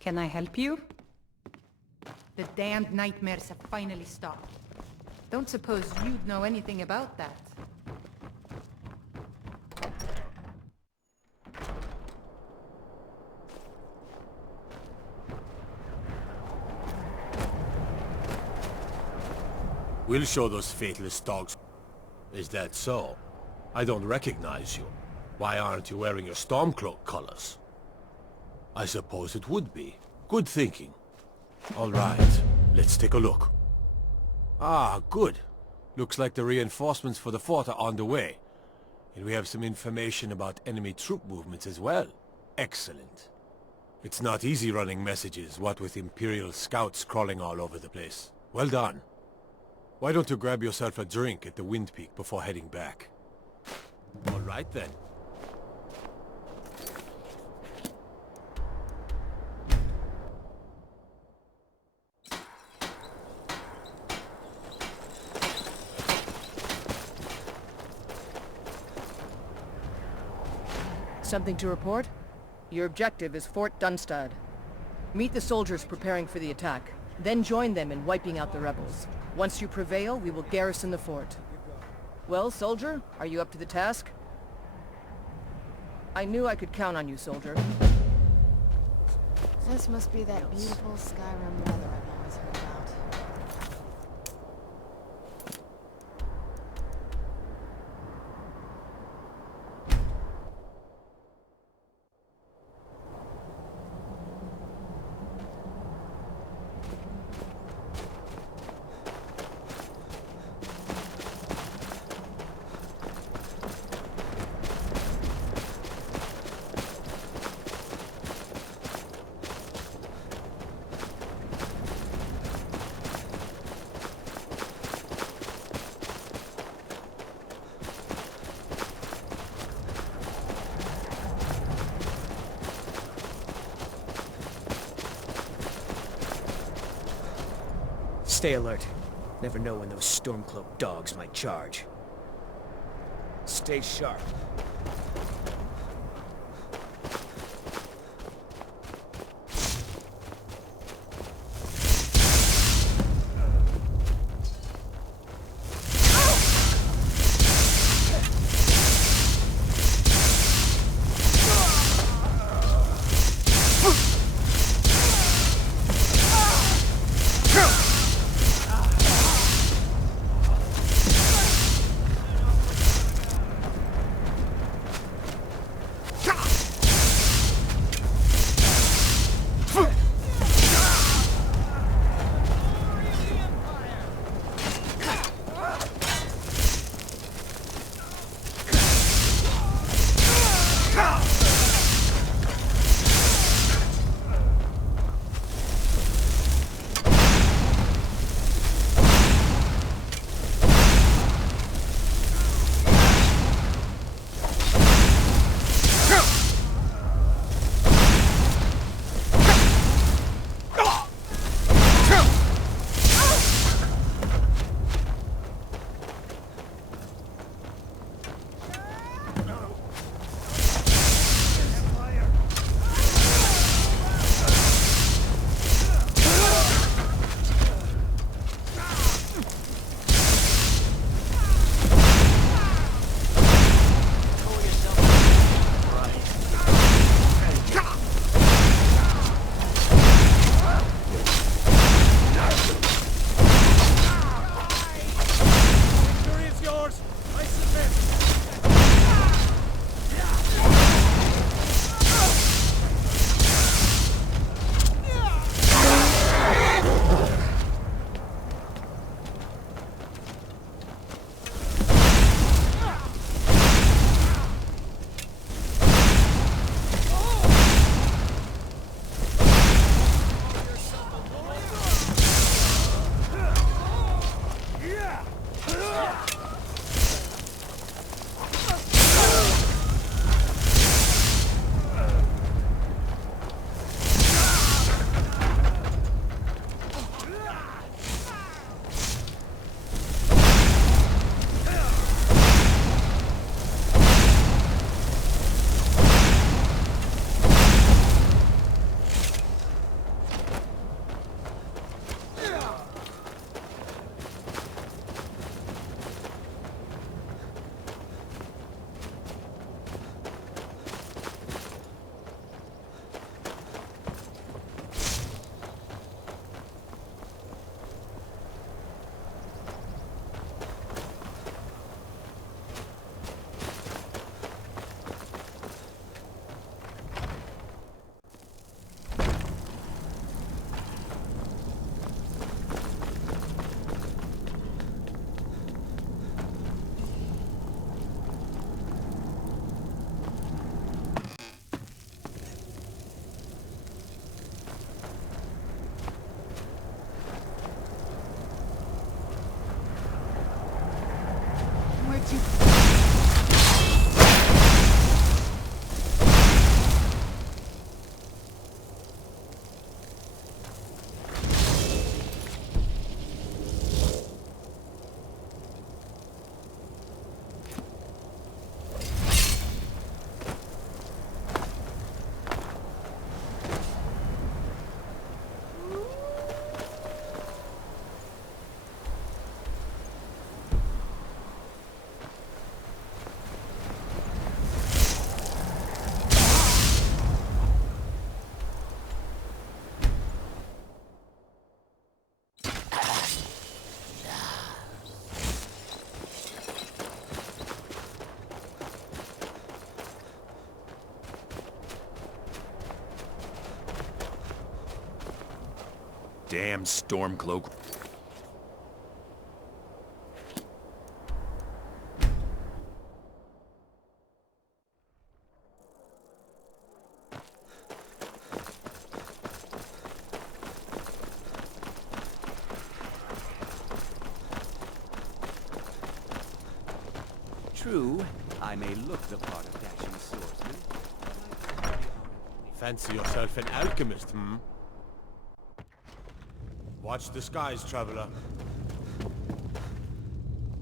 Can I help you? The damned nightmares have finally stopped. Don't suppose you'd know anything about that. We'll show those faithless dogs. Is that so? I don't recognize you. Why aren't you wearing your Stormcloak colors? I suppose it would be. Good thinking. All right, let's take a look. Ah, good. Looks like the reinforcements for the fort are on the way. And we have some information about enemy troop movements as well. Excellent. It's not easy running messages, what with Imperial scouts crawling all over the place. Well done. Why don't you grab yourself a drink at the Wind Peak before heading back? All right then. Something to report? Your objective is Fort Dunstad. Meet the soldiers preparing for the attack, then join them in wiping out the rebels. Once you prevail, we will garrison the fort. Well, soldier, are you up to the task? I knew I could count on you, soldier. This must be that beautiful Skyrim weather I've always heard about. Stay alert. Never know when those Stormcloak dogs might charge. Stay sharp. Damn Stormcloak. True, I may look the part of dashing swordsman. Fancy yourself an alchemist, hmm? Watch the skies, traveler.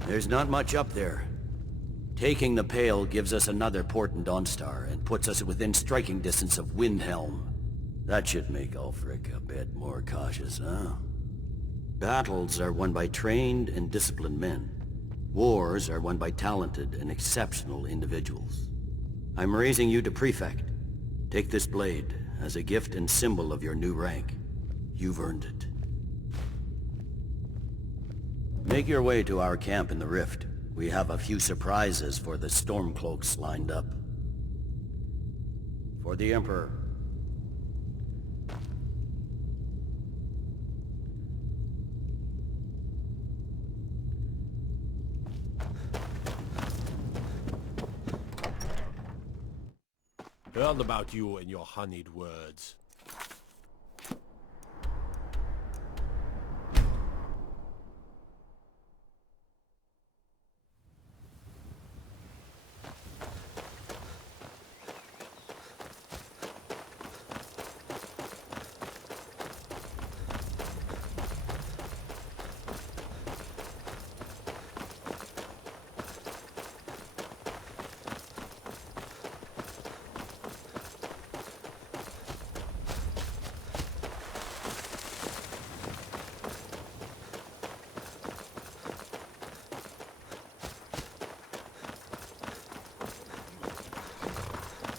There's not much up there. Taking the Pale gives us another port in Dawnstar and puts us within striking distance of Windhelm. That should make Ulfric a bit more cautious, huh? Battles are won by trained and disciplined men. Wars are won by talented and exceptional individuals. I'm raising you to Prefect. Take this blade as a gift and symbol of your new rank. You've earned it. Make your way to our camp in the Rift. We have a few surprises for the Stormcloaks lined up. For the Emperor. Heard about you and your honeyed words.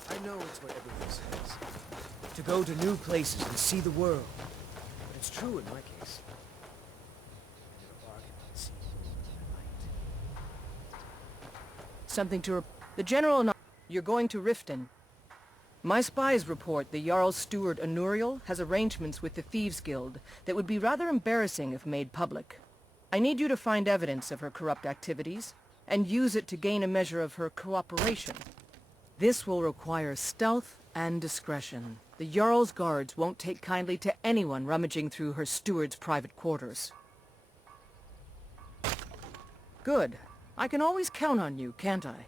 I know it's what everyone says. To go to new places and see the world. But it's true in my case. Something to the general and you're going to Riften. My spies report the Jarl's steward Anuriel has arrangements with the Thieves Guild that would be rather embarrassing if made public. I need you to find evidence of her corrupt activities and use it to gain a measure of her cooperation. This will require stealth and discretion. The Jarl's guards won't take kindly to anyone rummaging through her steward's private quarters. Good. I can always count on you, can't I?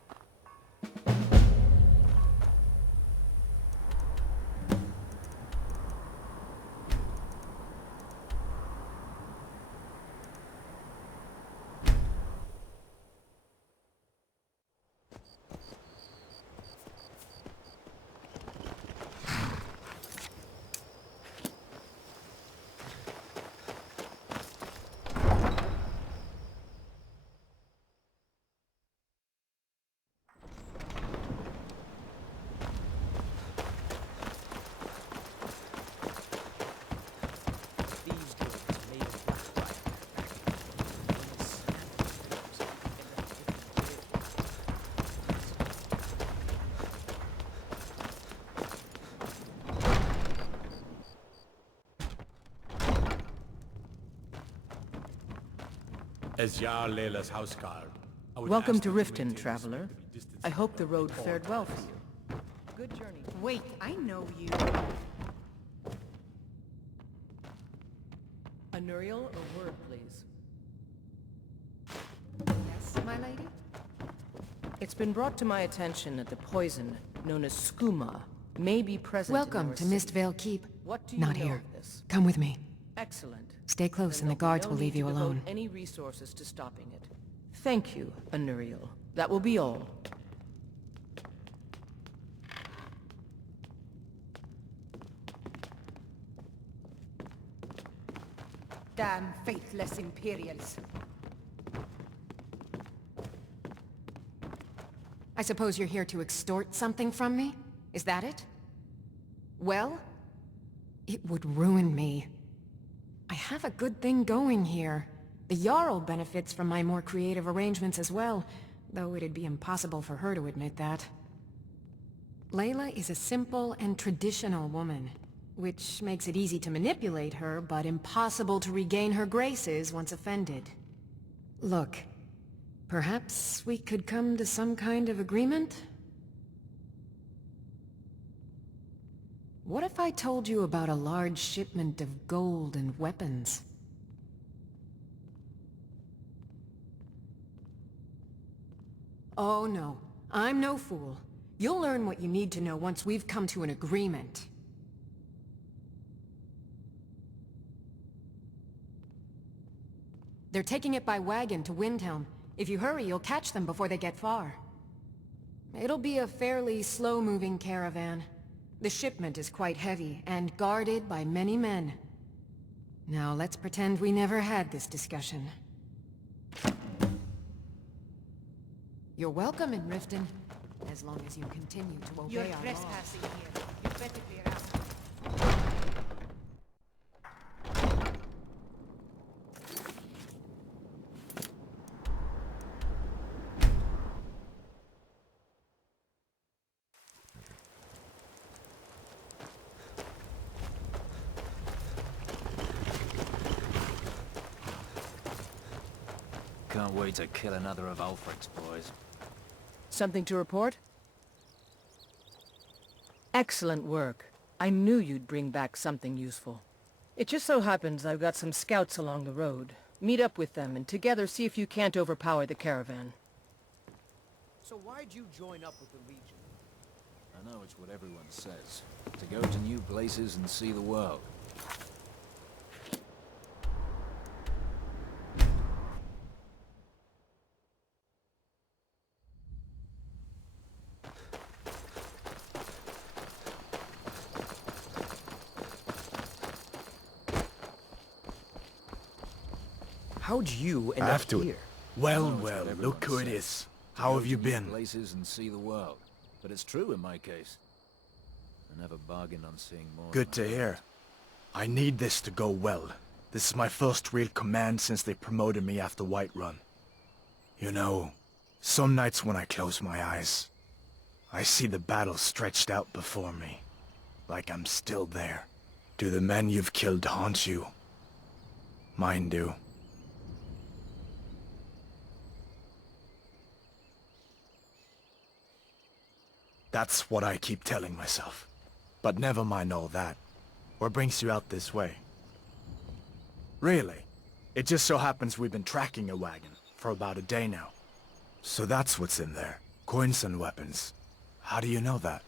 As Jarl Leila's houseguard, I would Welcome ask to that you Riften, maintain traveler. respectable distance I hope the from road all fared well for parties. you. Good journey. Wait, I know you. Anuriel, a word, please. Yes, my lady? It's been brought to my attention that the poison, known as skooma, may be present in Welcome your to city. Mistvale Keep. What do you Not know here. of this? Come with me. Excellent. Stay close Then and the there'll be guards no will need leave to you devote alone. any resources to stopping it. Thank you, Anuriel. That will be all. Damn faithless Imperials. I suppose you're here to extort something from me? Is that it? Well, it would ruin me. I have a good thing going here. The Jarl benefits from my more creative arrangements as well, though it'd be impossible for her to admit that. Layla is a simple and traditional woman. which makes it easy to manipulate her, but impossible to regain her graces once offended. Look, perhaps we could come to some kind of agreement? What if I told you about a large shipment of gold and weapons? Oh no, I'm no fool. You'll learn what you need to know once we've come to an agreement. They're taking it by wagon to Windhelm. If you hurry, you'll catch them before they get far. It'll be a fairly slow-moving caravan. The shipment is quite heavy, and guarded by many men. Now let's pretend we never had this discussion. You're welcome in Riften, as long as you continue to obey You're our laws. trespassing here. You better clear out. Can't wait to kill another of Ulfric's boys. Something to report? Excellent work. I knew you'd bring back something useful. It just so happens I've got some scouts along the road. Meet up with them and together see if you can't overpower the caravan. So why'd you join up with the Legion? I know it's what everyone says. To go to new places and see the world. How'd you end up here? Well, I know it's well, what everyone look who it says. is. How have you To new been? Places and see the world. But it's true in my case. I never bargained on seeing more. Good to hear. I need this to go well. This is my first real command since they promoted me after Whiterun. You know, some nights when I close my eyes, I see the battle stretched out before me, like I'm still there. Do the men you've killed haunt you? Mine do. That's what I keep telling myself. But never mind all that. What brings you out this way? Really? It just so happens we've been tracking a wagon for about a day now. So that's what's in there. Coins and weapons. How do you know that?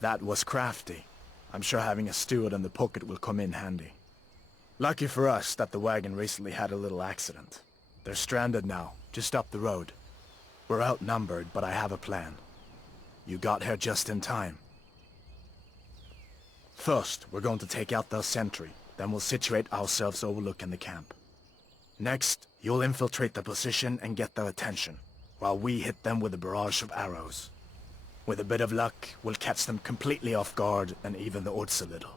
That was crafty. I'm sure having a steward in the pocket will come in handy. Lucky for us that the wagon recently had a little accident. They're stranded now, just up the road. We're outnumbered, but I have a plan. You got here just in time. First, we're going to take out their sentry, then we'll situate ourselves overlooking the camp. Next, you'll infiltrate the position and get their attention, while we hit them with a barrage of arrows. With a bit of luck, we'll catch them completely off guard and even the odds a little.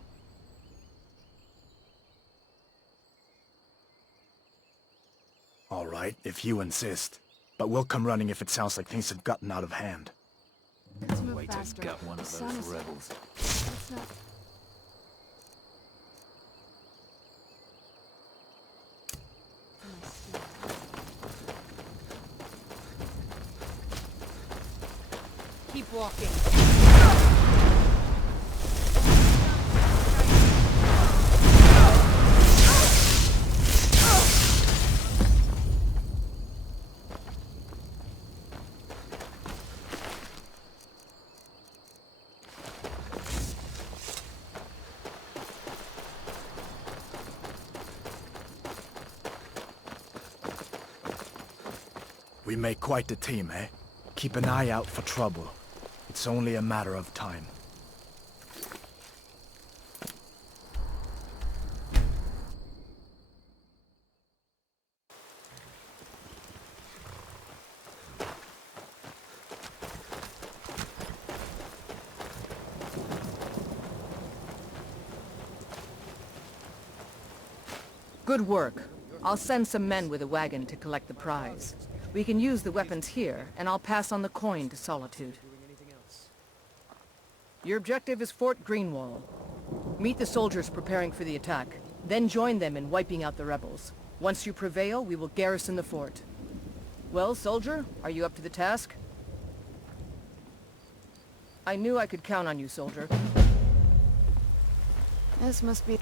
All right, if you insist. But we'll come running if it sounds like things have gotten out of hand. Let's move Way to faster. gut one The of sun those is setting. rebels. Let's not... For my steed. Keep walking. We make quite a team, eh? Keep an eye out for trouble. It's only a matter of time. Good work. I'll send some men with a wagon to collect the prize. We can use the weapons here, and I'll pass on the coin to Solitude. Your objective is Fort Greenwall. Meet the soldiers preparing for the attack, then join them in wiping out the rebels. Once you prevail, we will garrison the fort. Well, soldier, are you up to the task? I knew I could count on you, soldier. This must be...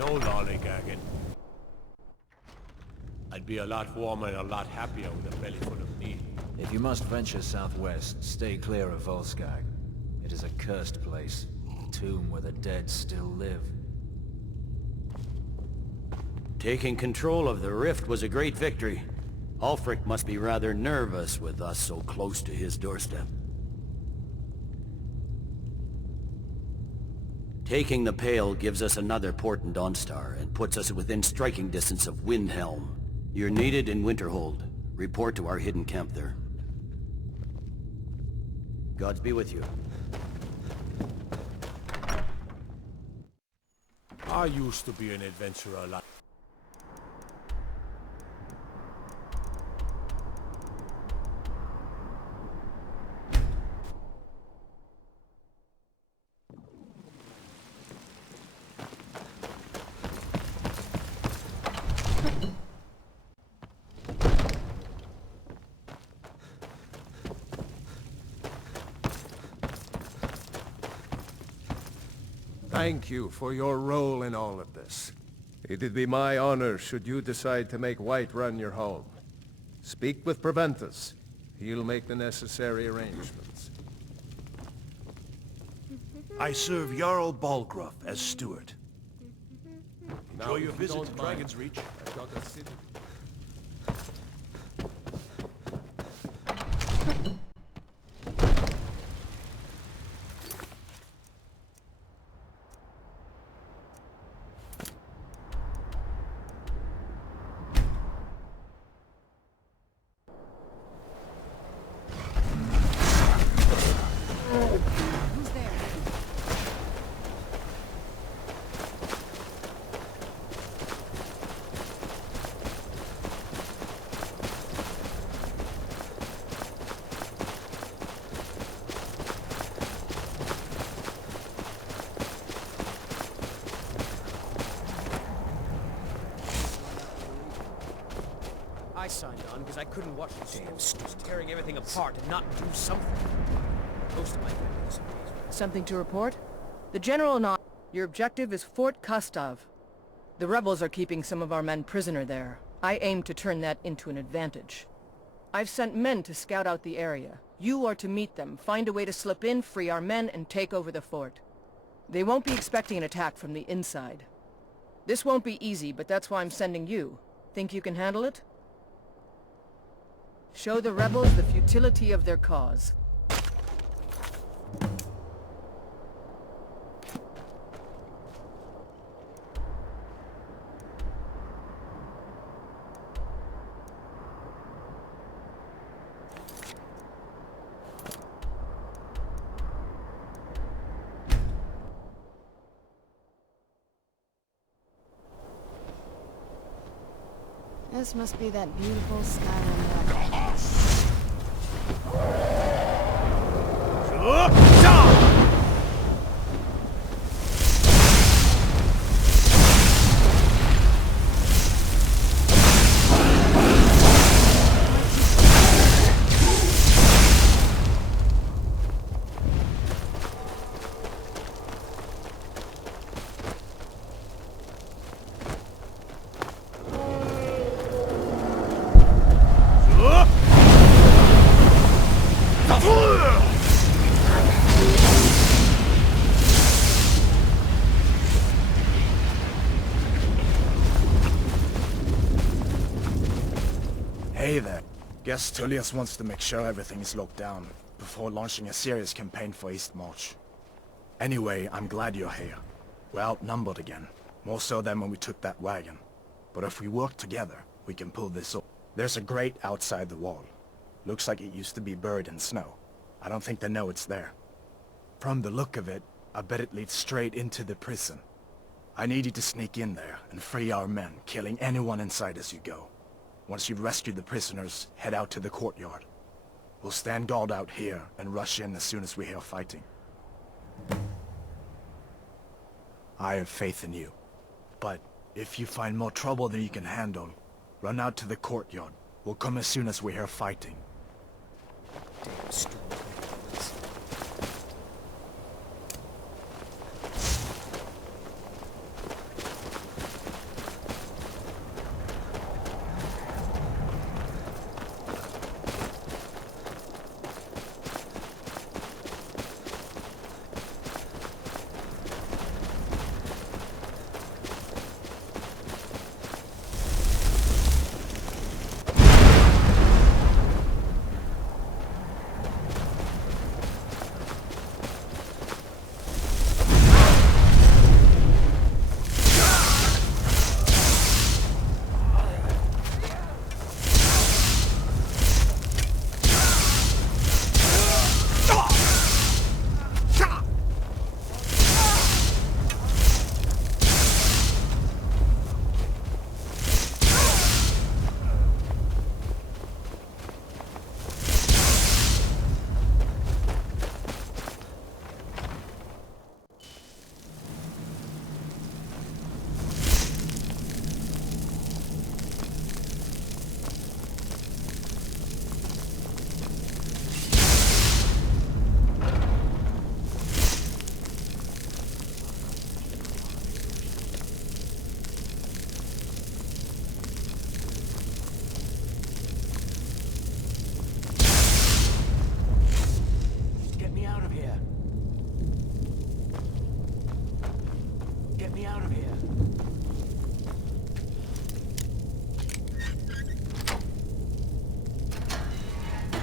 No lollygagging. I'd be a lot warmer and a lot happier with a belly full of meat. If you must venture southwest, stay clear of Volskag. It is a cursed place. A tomb where the dead still live. Taking control of the rift was a great victory. Ulfric must be rather nervous with us so close to his doorstep. Taking the Pale gives us another port in Dawnstar and puts us within striking distance of Windhelm. You're needed in Winterhold. Report to our hidden camp there. Gods be with you. I used to be an adventurer like... Thank you for your role in all of this. It'd be my honor should you decide to make Whiterun your home. Speak with Preventus. He'll make the necessary arrangements. I serve Jarl Balgruuf as steward. Enjoy your visit to Dragon's Reach. I've got a city. I signed on because I couldn't watch the damn stupid tearing everything apart and not do something. Most of my family disagrees. Something to report? The General and I... Your objective is Fort Kostov. The rebels are keeping some of our men prisoner there. I aim to turn that into an advantage. I've sent men to scout out the area. You are to meet them, find a way to slip in, free our men, and take over the fort. They won't be expecting an attack from the inside. This won't be easy, but that's why I'm sending you. Think you can handle it? Show the rebels the futility of their cause. This must be that beautiful Skyrim weather. Hey there. Guess Tullius wants to make sure everything is locked down before launching a serious campaign for East March. Anyway, I'm glad you're here. We're outnumbered again, more so than when we took that wagon. But if we work together, we can pull this off. There's a grate outside the wall. Looks like it used to be buried in snow. I don't think they know it's there. From the look of it, I bet it leads straight into the prison. I need you to sneak in there and free our men, killing anyone inside as you go. Once you've rescued the prisoners, head out to the courtyard. We'll stand guard out here and rush in as soon as we hear fighting. I have faith in you. But if you find more trouble than you can handle, run out to the courtyard. We'll come as soon as we hear fighting. Damn stupid.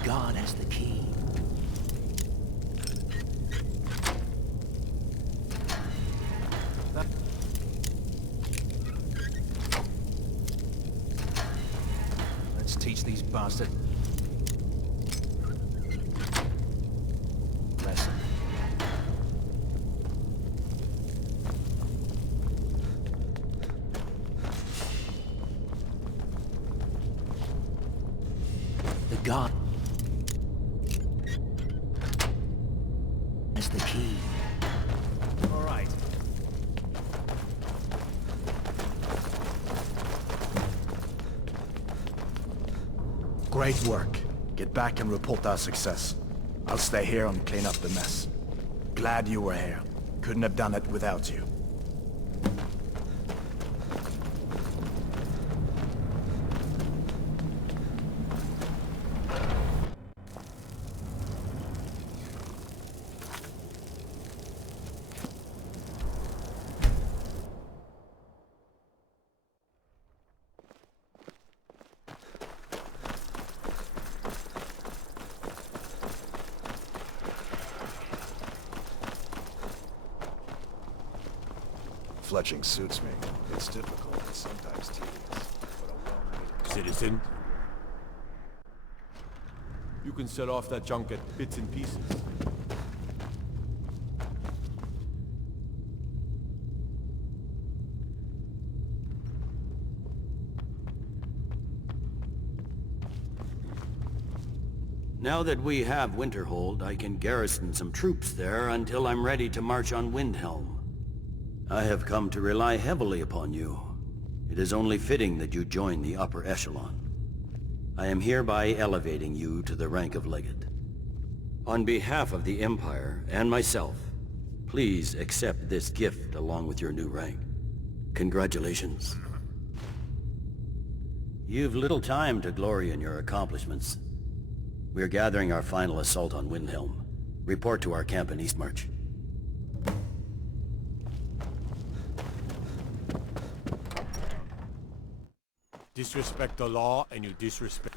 God has the key. Let's teach these bastards. Lesson. The God has the key. All right. Great work. Get back and report our success. I'll stay here and clean up the mess. Glad you were here. Couldn't have done it without you. Fletching suits me. It's difficult and sometimes tedious, but a well-made... Citizen? You can set off that junk at bits and pieces. Now that we have Winterhold, I can garrison some troops there until I'm ready to march on Windhelm. I have come to rely heavily upon you. It is only fitting that you join the upper echelon. I am hereby elevating you to the rank of Legate. On behalf of the Empire and myself, please accept this gift along with your new rank. Congratulations. You've little time to glory in your accomplishments. We're gathering our final assault on Windhelm. Report to our camp in Eastmarch. Disrespect the law, and you disrespect...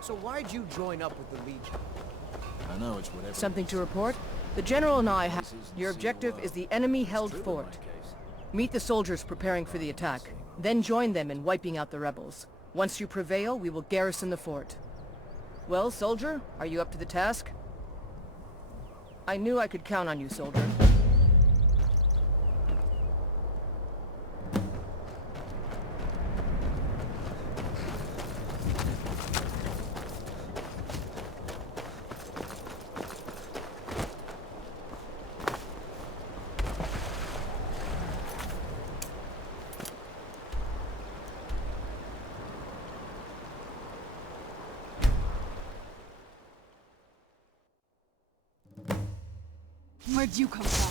So why'd you join up with the Legion? I know it's whatever. Something to report? The General and I have... Your objective is the enemy-held fort. Meet the soldiers preparing for the attack, then join them in wiping out the rebels. Once you prevail, we will garrison the fort. Well, soldier, are you up to the task? I knew I could count on you, soldier. Where'd you come from?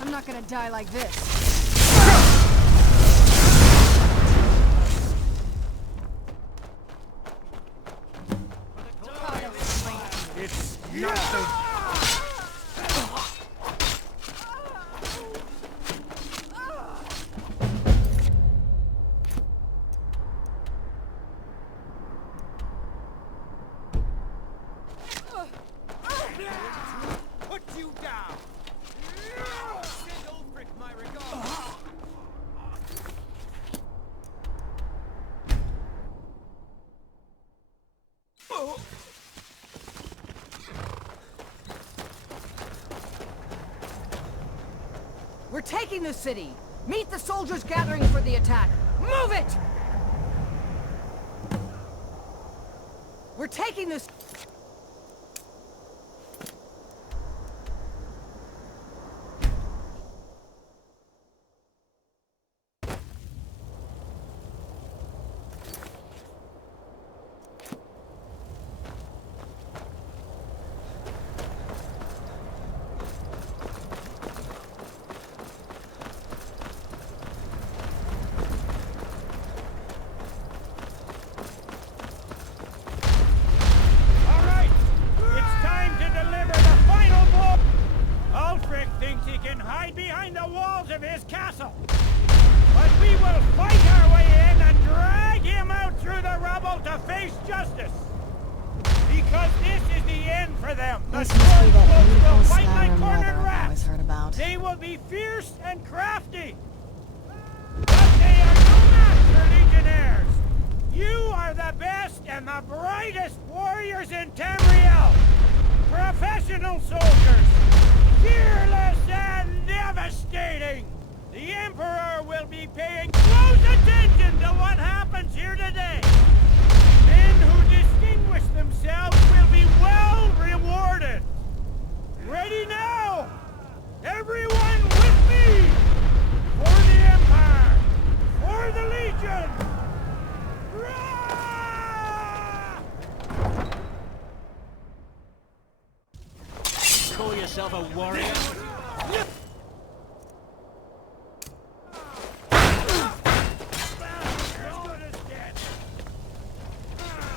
I'm not gonna die like this. Bastard! Put you down! Send Ulfric my regards! We're taking the city! Meet the soldiers gathering for the attack! Move it! We're taking this... behind the walls of his castle. But we will fight our way in and drag him out through the rubble to face justice. Because this is the end for them. The This must be that Stormcloaks beautiful will fight like Skyrim cornered weather I've rats. always heard about. They will be fierce and crafty. But they are no match for legionnaires. You are the best and the brightest warriors in Tamriel. Professional soldiers. Fearless and devastating! The Emperor will be paying close attention to what happens here today! Men who distinguish themselves will be well rewarded! Ready now! Everyone with me! For the Empire! For the Legion! Call yourself a warrior?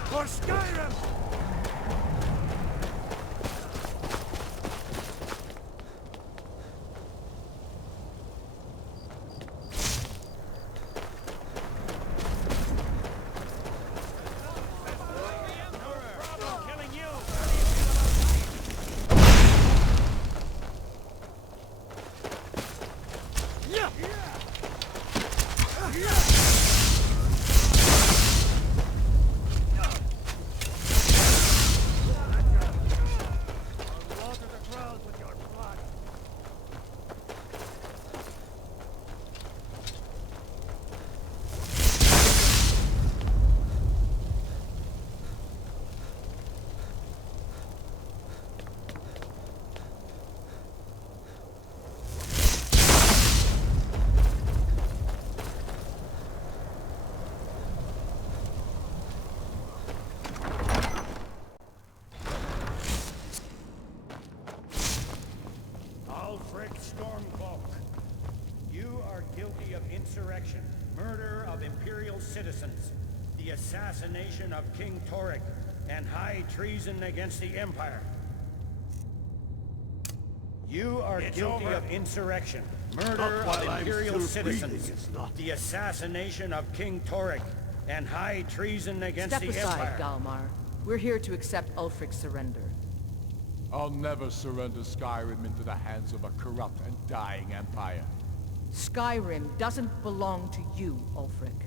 For Skyrim! Stormcloak, you are guilty of insurrection, murder of Imperial citizens, the assassination of King Torek, and high treason against the Empire. You are guilty of insurrection, murder of Imperial citizens, the assassination of King Torek, and high treason against the Empire. Step aside, Galmar. We're here to accept Ulfric's surrender. I'll never surrender Skyrim into the hands of a corrupt and dying empire. Skyrim doesn't belong to you, Ulfric.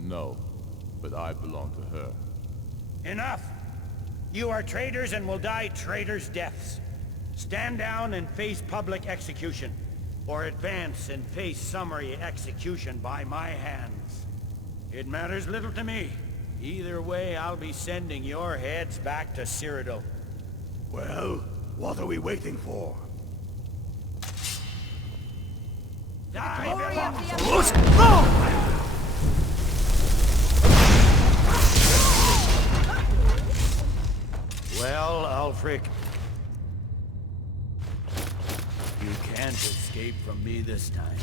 No, but I belong to her. Enough! You are traitors and will die traitors' deaths. Stand down and face public execution, or advance and face summary execution by my hands. It matters little to me. Either way, I'll be sending your heads back to Cyrodiil. Well, what are we waiting for? Well, Ulfric, you can't escape from me this time.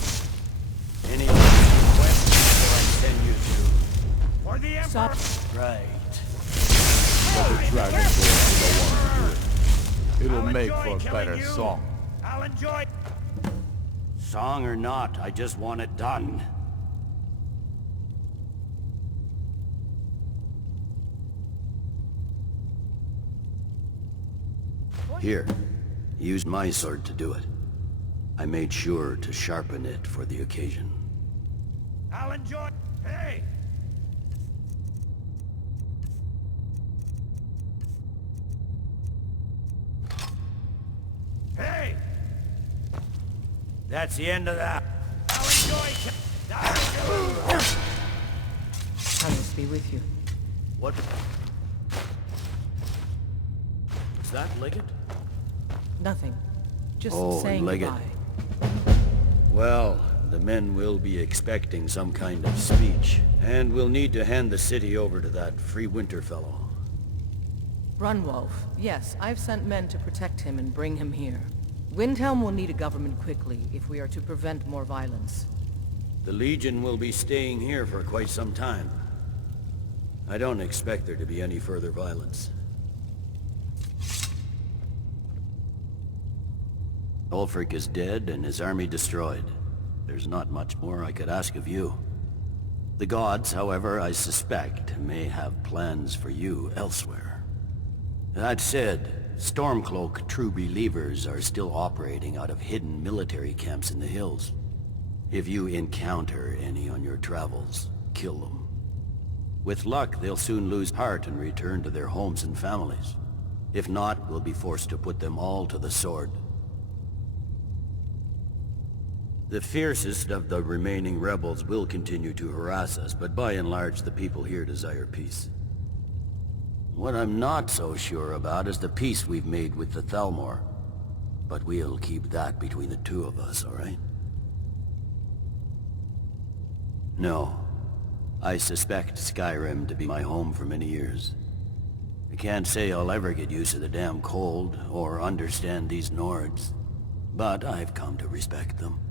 Any questions before I send you to... For the Emperor! Right. But the Dragonborn will no longer do it. It'll I'll make enjoy for a killing better you. song. I'll enjoy... Song or not, I just want it done. Here, use my sword to do it. I made sure to sharpen it for the occasion. I'll enjoy... Hey! Hey! That's the end of that. I'll enjoy... Peace be with you. What? Is that Liggett? Nothing. Just Oh, saying Liggett. goodbye. Well, the men will be expecting some kind of speech, and we'll need to hand the city over to that Free Winter fellow. Brunwolf. Yes, I've sent men to protect him and bring him here. Windhelm will need a government quickly if we are to prevent more violence. The Legion will be staying here for quite some time. I don't expect there to be any further violence. Ulfric is dead and his army destroyed. There's not much more I could ask of you. The gods, however, I suspect, may have plans for you elsewhere. That said, Stormcloak true believers are still operating out of hidden military camps in the hills. If you encounter any on your travels, kill them. With luck, they'll soon lose heart and return to their homes and families. If not, we'll be forced to put them all to the sword. The fiercest of the remaining rebels will continue to harass us, but by and large, the people here desire peace. What I'm not so sure about is the peace we've made with the Thalmor. But we'll keep that between the two of us, all right? No. I suspect Skyrim to be my home for many years. I can't say I'll ever get used to the damn cold, or understand these Nords. But I've come to respect them.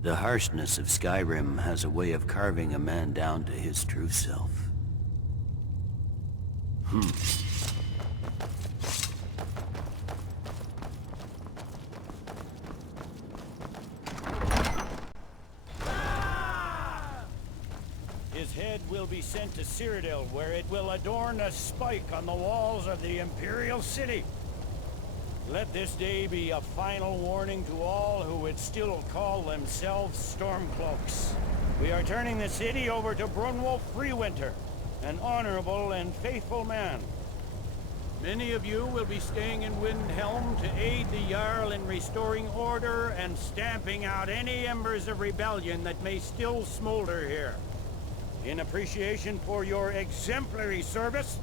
The harshness of Skyrim has a way of carving a man down to his true self. His head will be sent to Cyrodiil, where it will adorn a spike on the walls of the Imperial City. Let this day be a final warning to all who would still call themselves Stormcloaks. We are turning the city over to Brunwolf Freewinter, an honorable and faithful man. Many of you will be staying in Windhelm to aid the Jarl in restoring order and stamping out any embers of rebellion that may still smolder here. In appreciation for your exemplary service,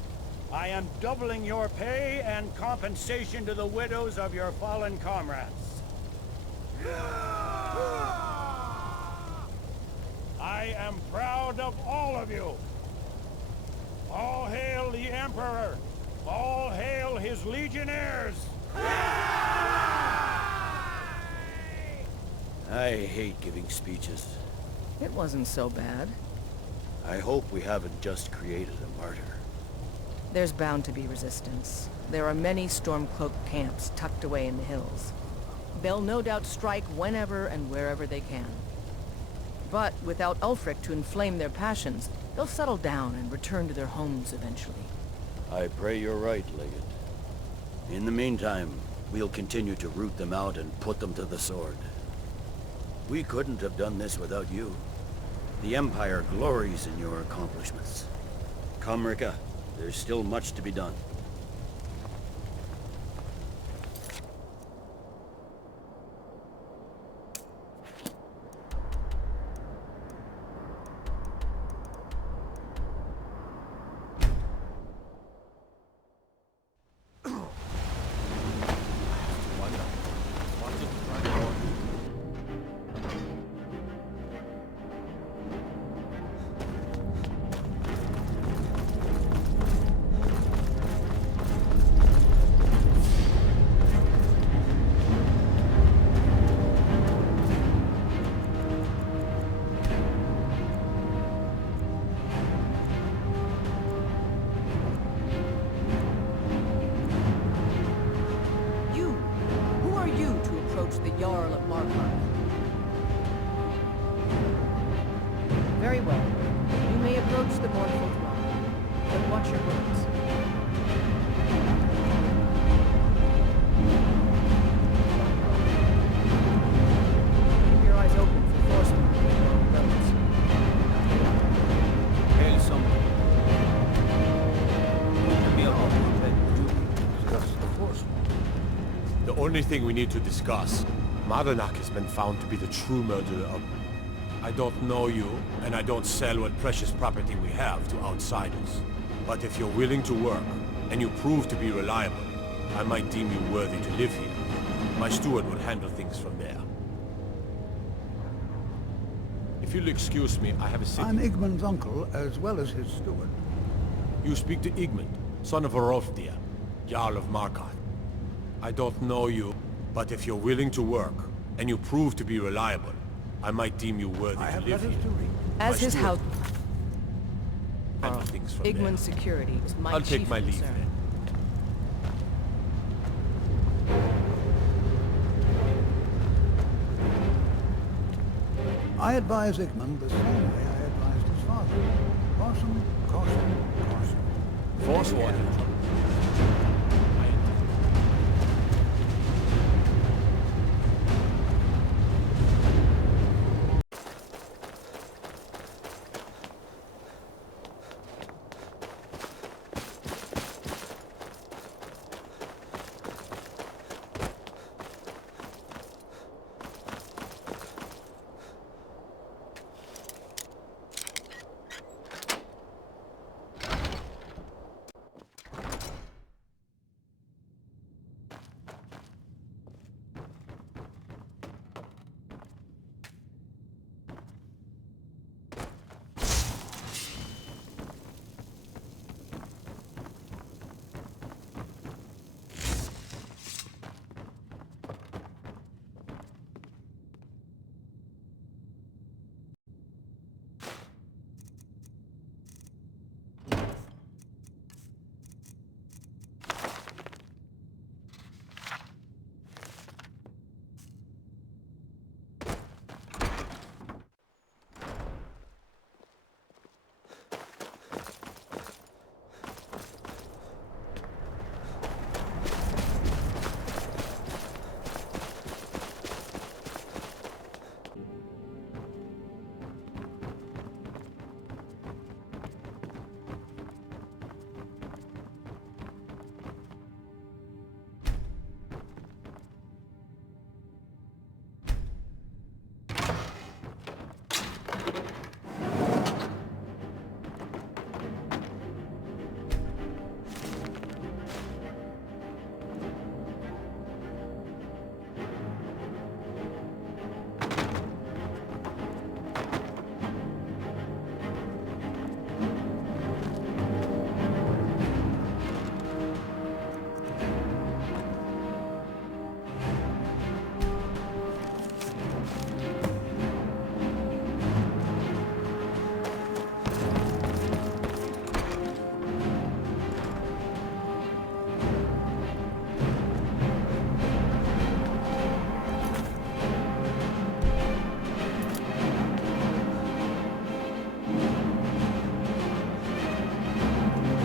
I am doubling your pay and compensation to the widows of your fallen comrades. I am proud of all of you. All hail the Emperor! All hail his legionnaires! I hate giving speeches. It wasn't so bad. I hope we haven't just created a martyr. There's bound to be resistance. There are many Stormcloak camps tucked away in the hills. They'll no doubt strike whenever and wherever they can. But without Ulfric to inflame their passions, they'll settle down and return to their homes eventually. I pray you're right, Liggett. In the meantime, we'll continue to root them out and put them to the sword. We couldn't have done this without you. The Empire glories in your accomplishments. Come, Rika. There's still much to be done. Approach the mournful throng, but watch your words. Keep your eyes open for forcemen and rebels. Hail someone. We are all prepared to discuss the force. The only thing we need to discuss, Madanak has been found to be the true murderer of... I don't know you, and I don't sell what precious property we have to outsiders. But if you're willing to work, and you prove to be reliable, I might deem you worthy to live here. My steward will handle things from there. If you'll excuse me, I have a city... I'm Igmund's uncle, as well as his steward. You speak to Igmund, son of Orolfdir, Jarl of Markarth. I don't know you, but if you're willing to work, and you prove to be reliable, I might deem you worthy to live here. As his house... Handle things from there. Igmund's security is my I'll take chief my leave concern. then. I advise Igmund the same way I advised his father. Caution, caution, caution. Force warning.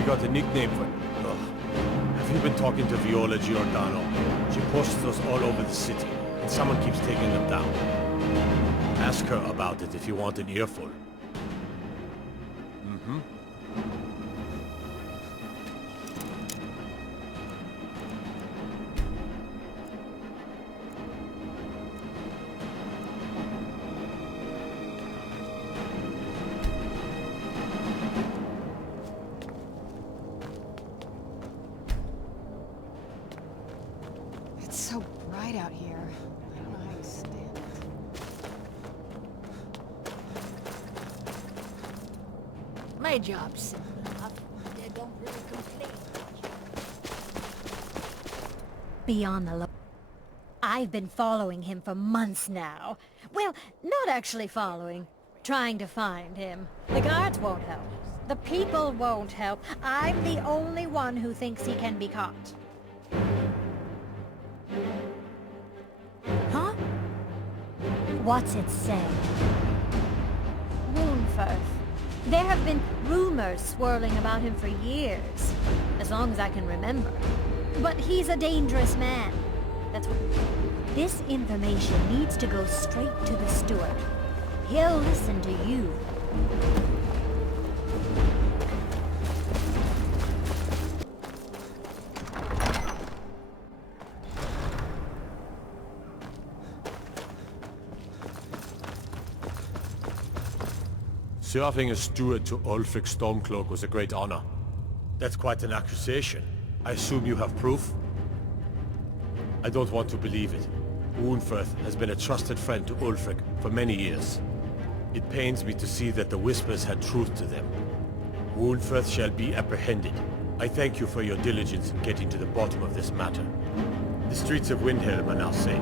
Got a nickname for... Ugh. Have you been talking to Viola Giordano? She posts us all over the city, and someone keeps taking them down. Ask her about it if you want an earful. Mm-hmm. It's so bright out here. I don't know how you stand it. My job's simple enough. I don't really complain. Beyond the I've been following him for months now. Well, not actually following. Trying to find him. The guards won't help. The people won't help. I'm the only one who thinks he can be caught. Huh? What's it say? Woundfirth. There have been rumors swirling about him for years, as long as I can remember. But he's a dangerous man. That's what... This information needs to go straight to the steward. He'll listen to you. Serving as steward to Ulfric Stormcloak was a great honor. That's quite an accusation. I assume you have proof? I don't want to believe it. Woundfirth has been a trusted friend to Ulfric for many years. It pains me to see that the Whispers had truth to them. Woundfirth shall be apprehended. I thank you for your diligence in getting to the bottom of this matter. The streets of Windhelm are now safe.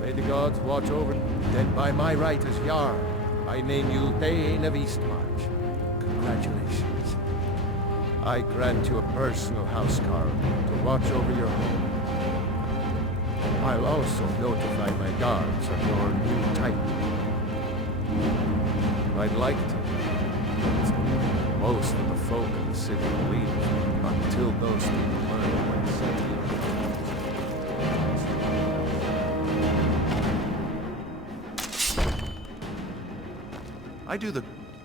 May the gods watch over. Then by my right as Jarl, I name you Thane of Eastmarch. Congratulations. I grant you a personal housecarl to watch over your home. I'll also notify my guards of your new title. I'd like to. Most of the folk in the city believe it, until those people learn what's said.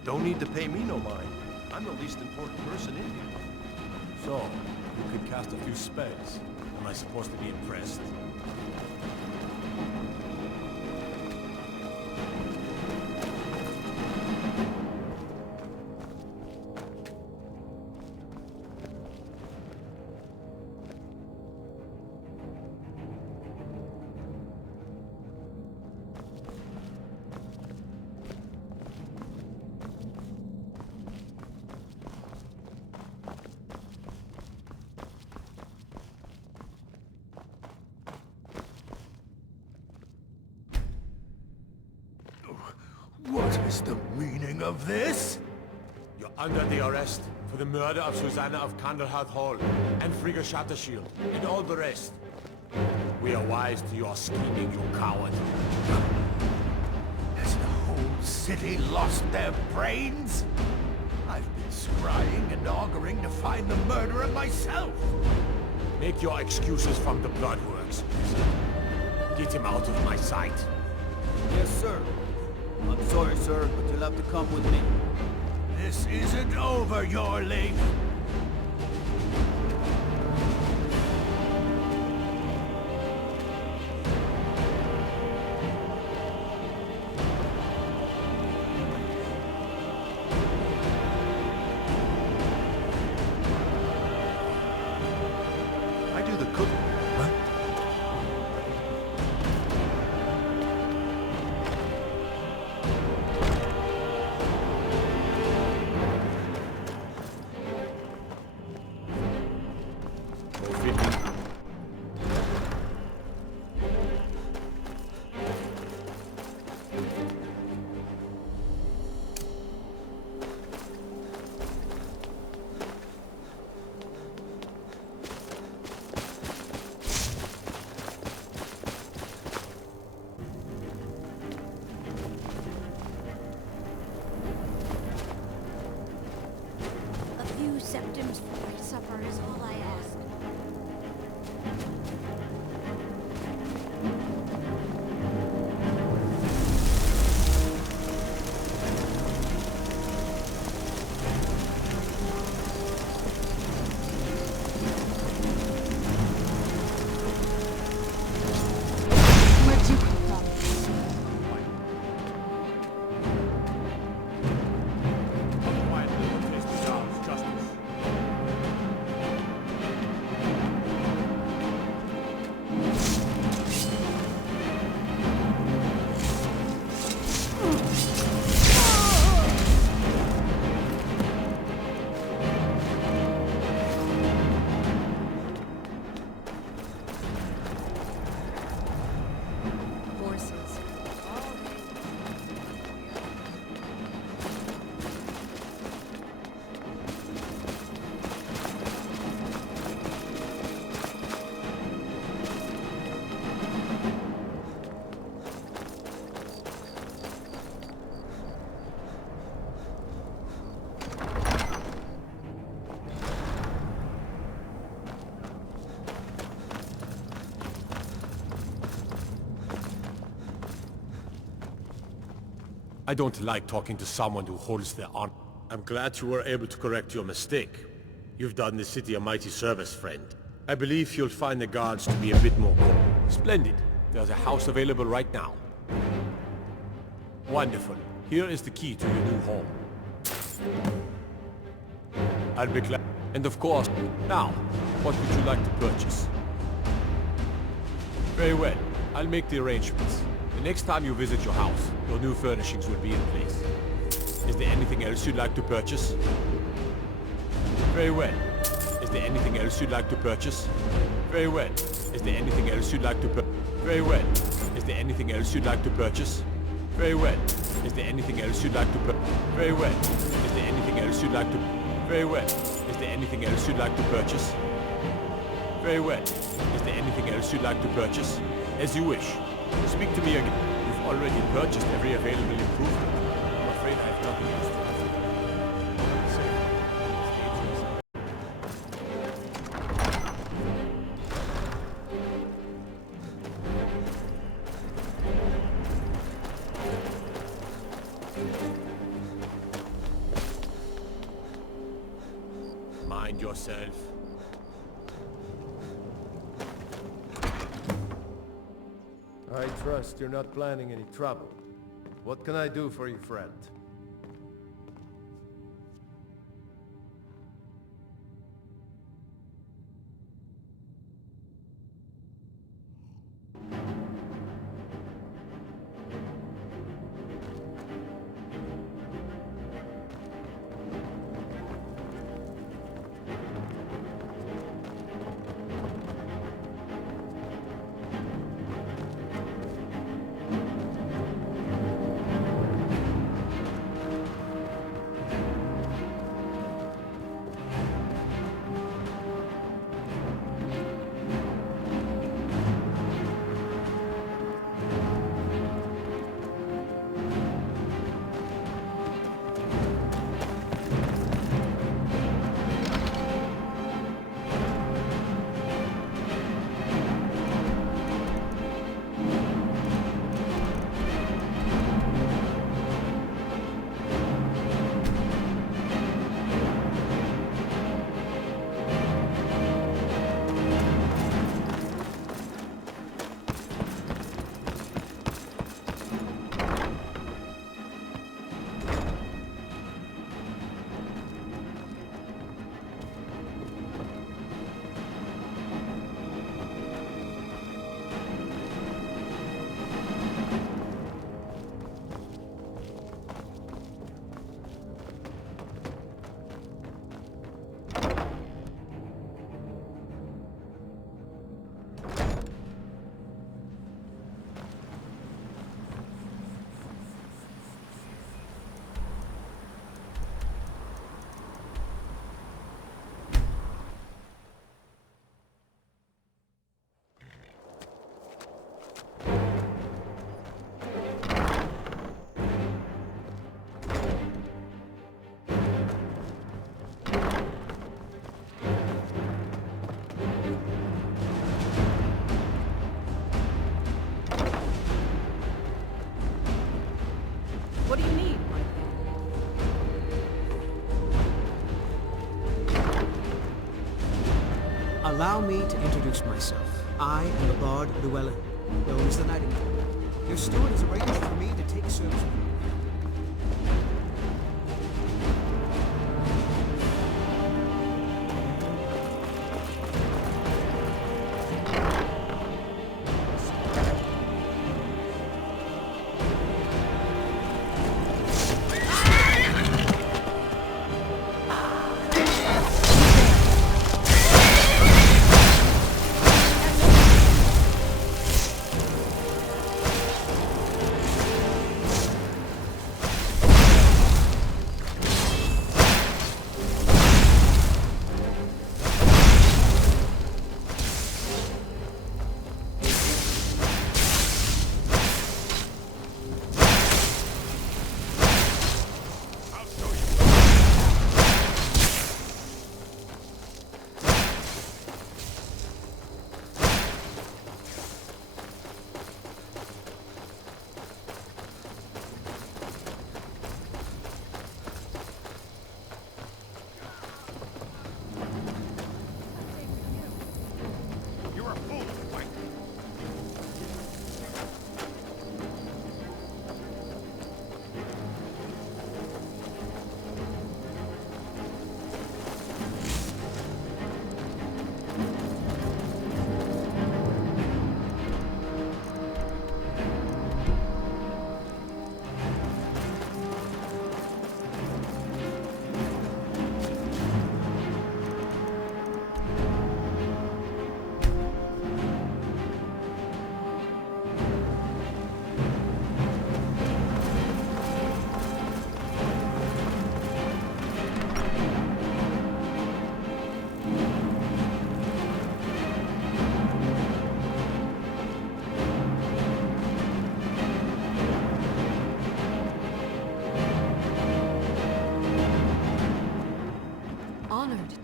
Don't need to pay me no mind. I'm the least important person in here. So, you can cast a few spells. Am I supposed to be impressed? What is the meaning of this? You're under the arrest for the murder of Susanna of Candlehearth Hall, and Frigga Shattershield, and all the rest. We are wise to your scheming, you coward. Has the whole city lost their brains? I've been scrying and auguring to find the murderer myself. Make your excuses from the bloodworks. Get him out of my sight. Yes, sir. I'm sorry, sir, but you'll have to come with me. This isn't over, Yorling. I do the cooking. Huh? A few septims for my supper is all I ask. I don't like talking to someone who holds their honor. I'm glad you were able to correct your mistake. You've done the city a mighty service, friend. I believe you'll find the guards to be a bit more Splendid. There's a house available right now. Wonderful. Here is the key to your new home. I'll be glad. And of course, now, what would you like to purchase? Very well. I'll make the arrangements. The next time you visit your house, your new furnishings will be in place. Is there anything else you'd like to purchase? Very well. Is there anything else you'd like to purchase? Very well. Is there anything else you'd like to purchase? Very well. Is there anything else you'd like to purchase? Very well. Is there anything else you'd like to purchase? Very well. Is there anything else you'd like to... Very well. Is there anything else you'd like to purchase? Very well. Is there anything else you'd like to purchase? As you wish. Speak to me again. You've already purchased every available improvement. I'm afraid I have nothing else to offer. Mind yourself. I trust you're not planning any trouble. What can I do for you, friend? What do you need? Allow me to introduce myself. I am the Bard Llewellyn, known as the Nightingale. Your steward has arranged for me to take service with you.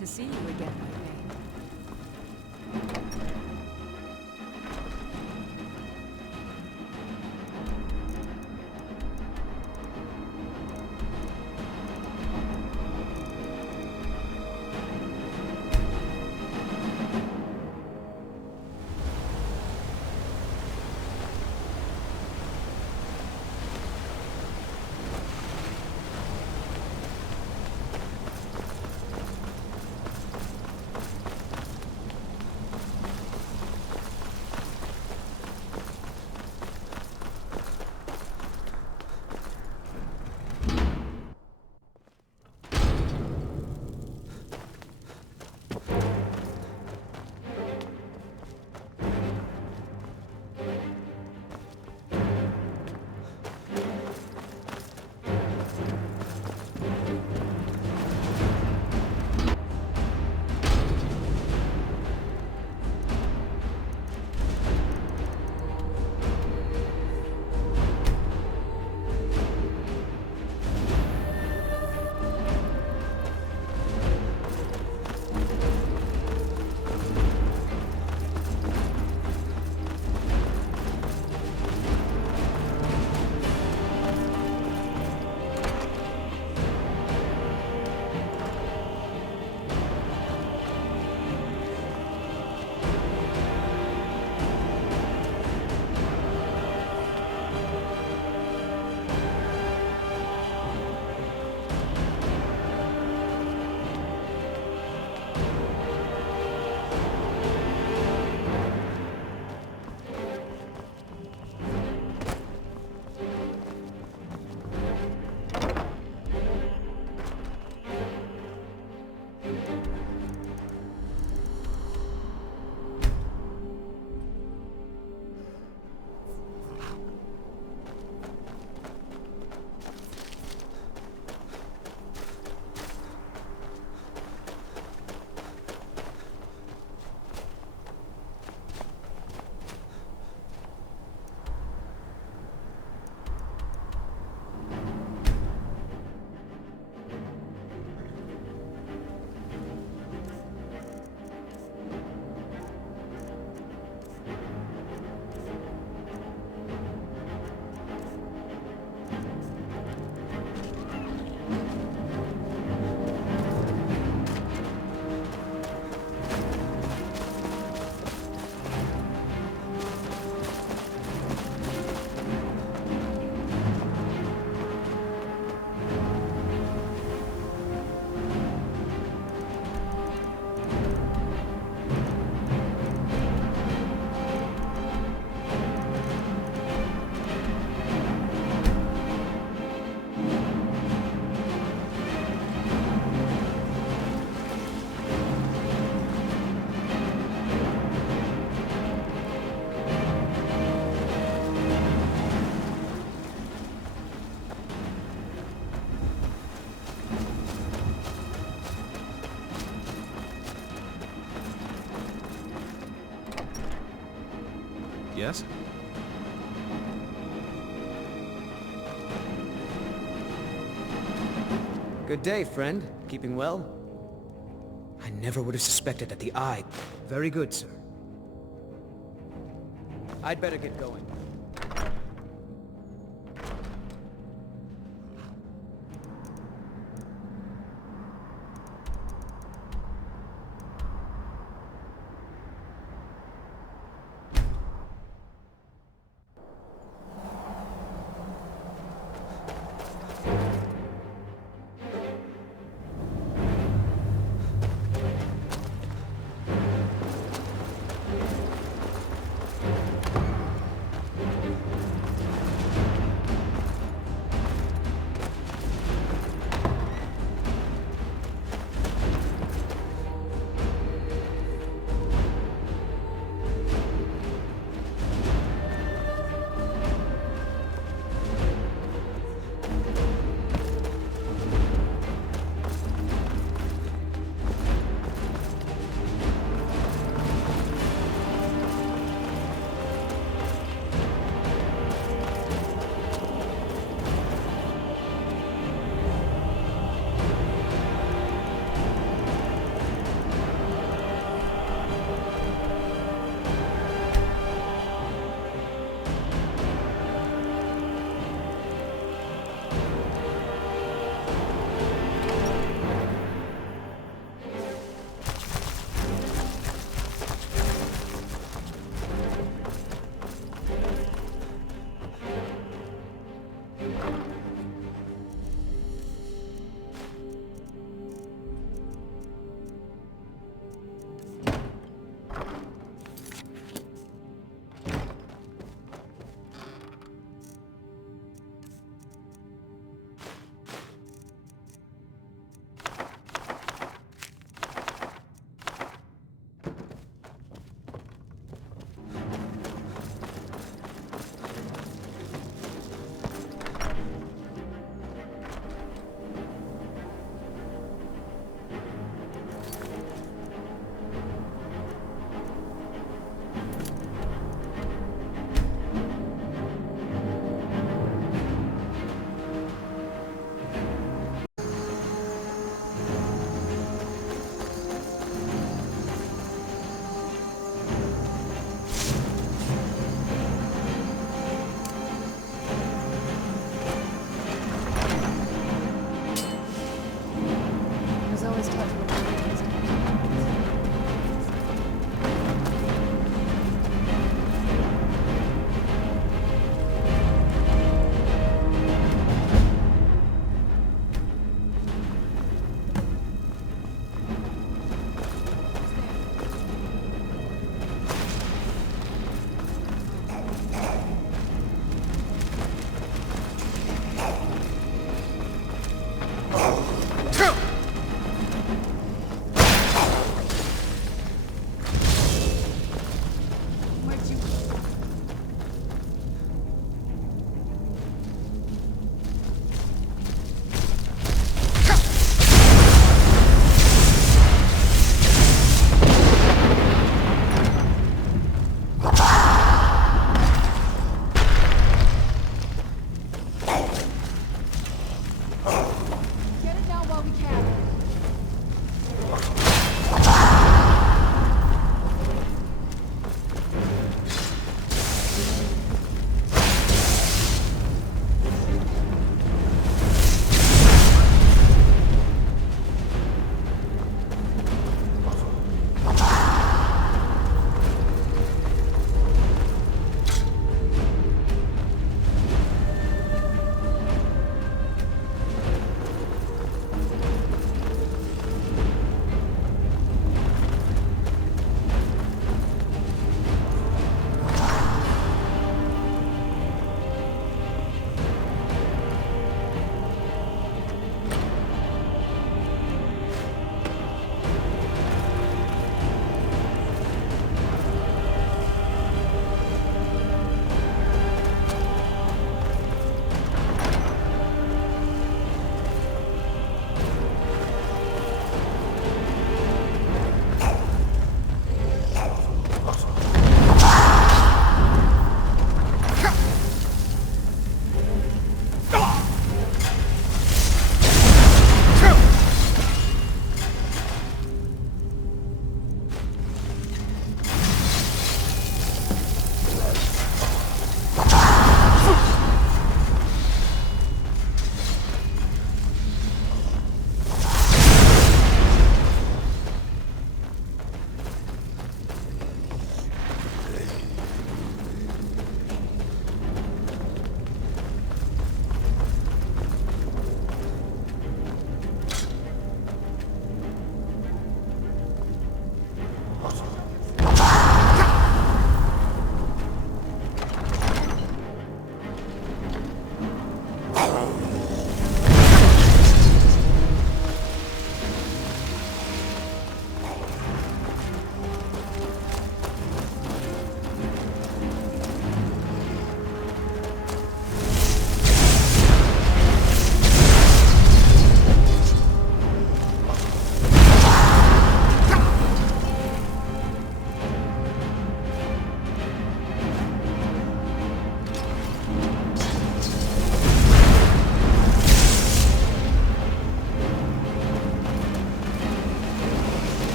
to see you again, my Bane. Yes? Good day, friend. Keeping well? I never would have suspected that the eye... Very good, sir. I'd better get going.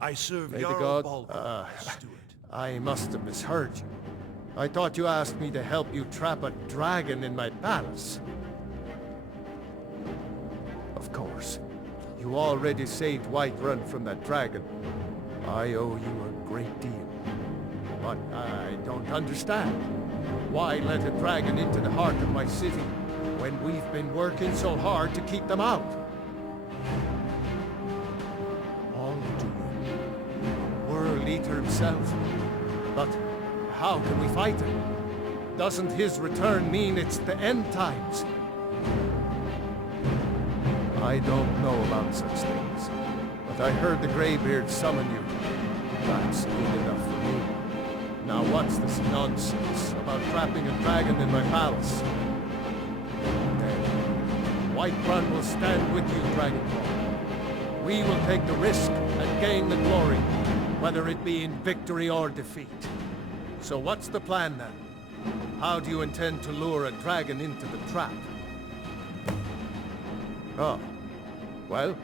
I serve May the Jarl god... Balgruuf as steward. I must have misheard you. I thought you asked me to help you trap a dragon in my palace. Of course. You already saved Whiterun from that dragon. I owe you a great deal. But I don't understand. Why let a dragon into the heart of my city when we've been working so hard to keep them out? World Eater himself. But how can we fight him? Doesn't his return mean it's the end times? I don't know about such things, but I heard the Greybeard summon you. That's good enough for me. Now what's this nonsense about trapping a dragon in my palace? Then, Whiterun will stand with you, Dragonborn. We will take the risk and gain the glory, whether it be in victory or defeat. So what's the plan then? How do you intend to lure a dragon into the trap? Oh, well,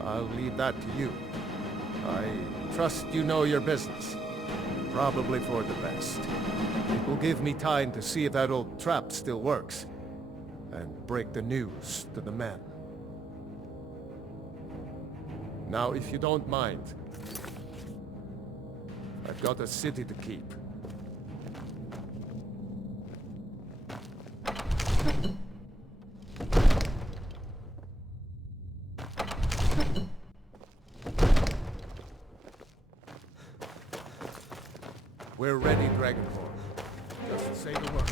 I'll leave that to you. I trust you know your business. Probably for the best. It will give me time to see if that old trap still works, and break the news to the men. Now, if you don't mind, I've got a city to keep. We're ready, Dragonborn. Just say the word.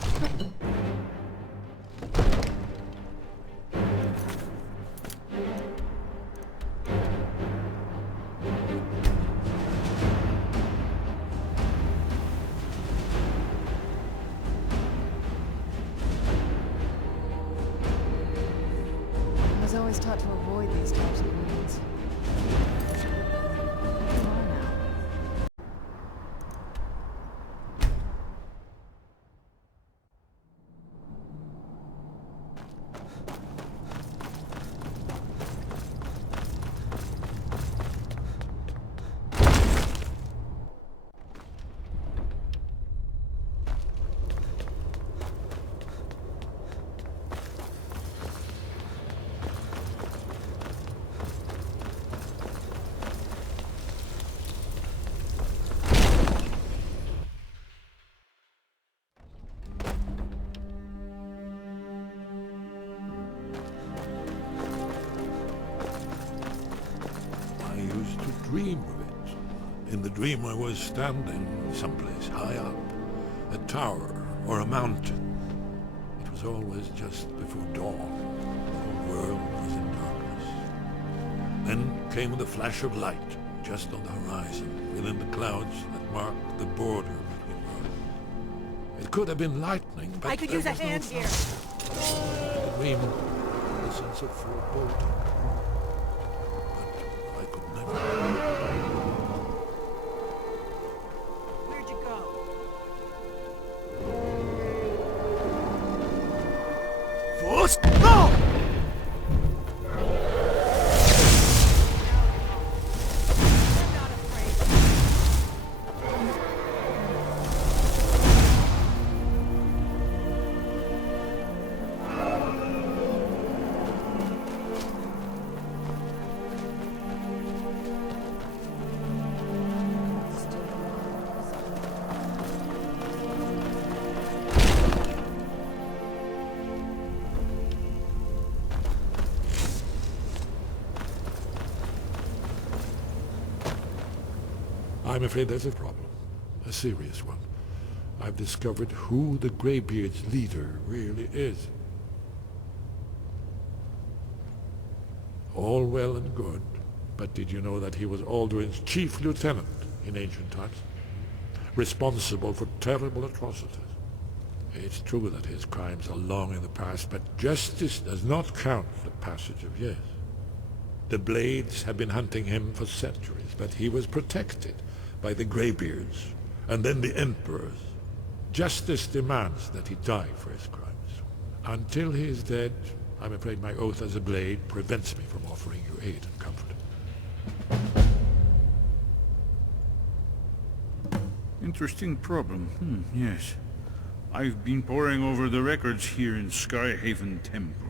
I was always taught to avoid these types of meetings. Dream of it. In the dream I was standing someplace high up, a tower or a mountain. It was always just before dawn. The whole world was in darkness. Then came the flash of light, just on the horizon, within the clouds that marked the border between worlds. It could have been lightning, but I could there use a was no hand here. thunder. The dream, the sense of foreboding. I could never... Where'd you go? Force? No! I'm afraid there's a problem. A serious one. I've discovered who the Greybeard's leader really is. All well and good, but did you know that he was Alduin's chief lieutenant in ancient times? Responsible for terrible atrocities. It's true that his crimes are long in the past, but justice does not count the passage of years. The Blades have been hunting him for centuries, but he was protected by the Greybeards, and then the Emperors. Justice demands that he die for his crimes. Until he is dead, I'm afraid my oath as a Blade prevents me from offering you aid and comfort. Interesting problem. Yes. I've been poring over the records here in Skyhaven Temple.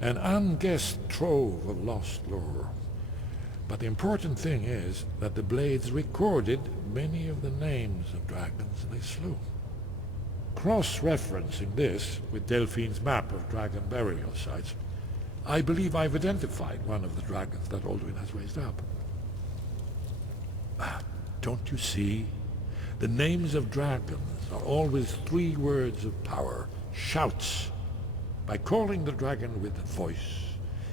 An unguessed trove of lost lore. But the important thing is that the Blades recorded many of the names of dragons they slew. Cross-referencing this with Delphine's map of dragon burial sites, I believe I've identified one of the dragons that Alduin has raised up. Don't you see? The names of dragons are always 3 words of power, shouts. By calling the dragon with a voice,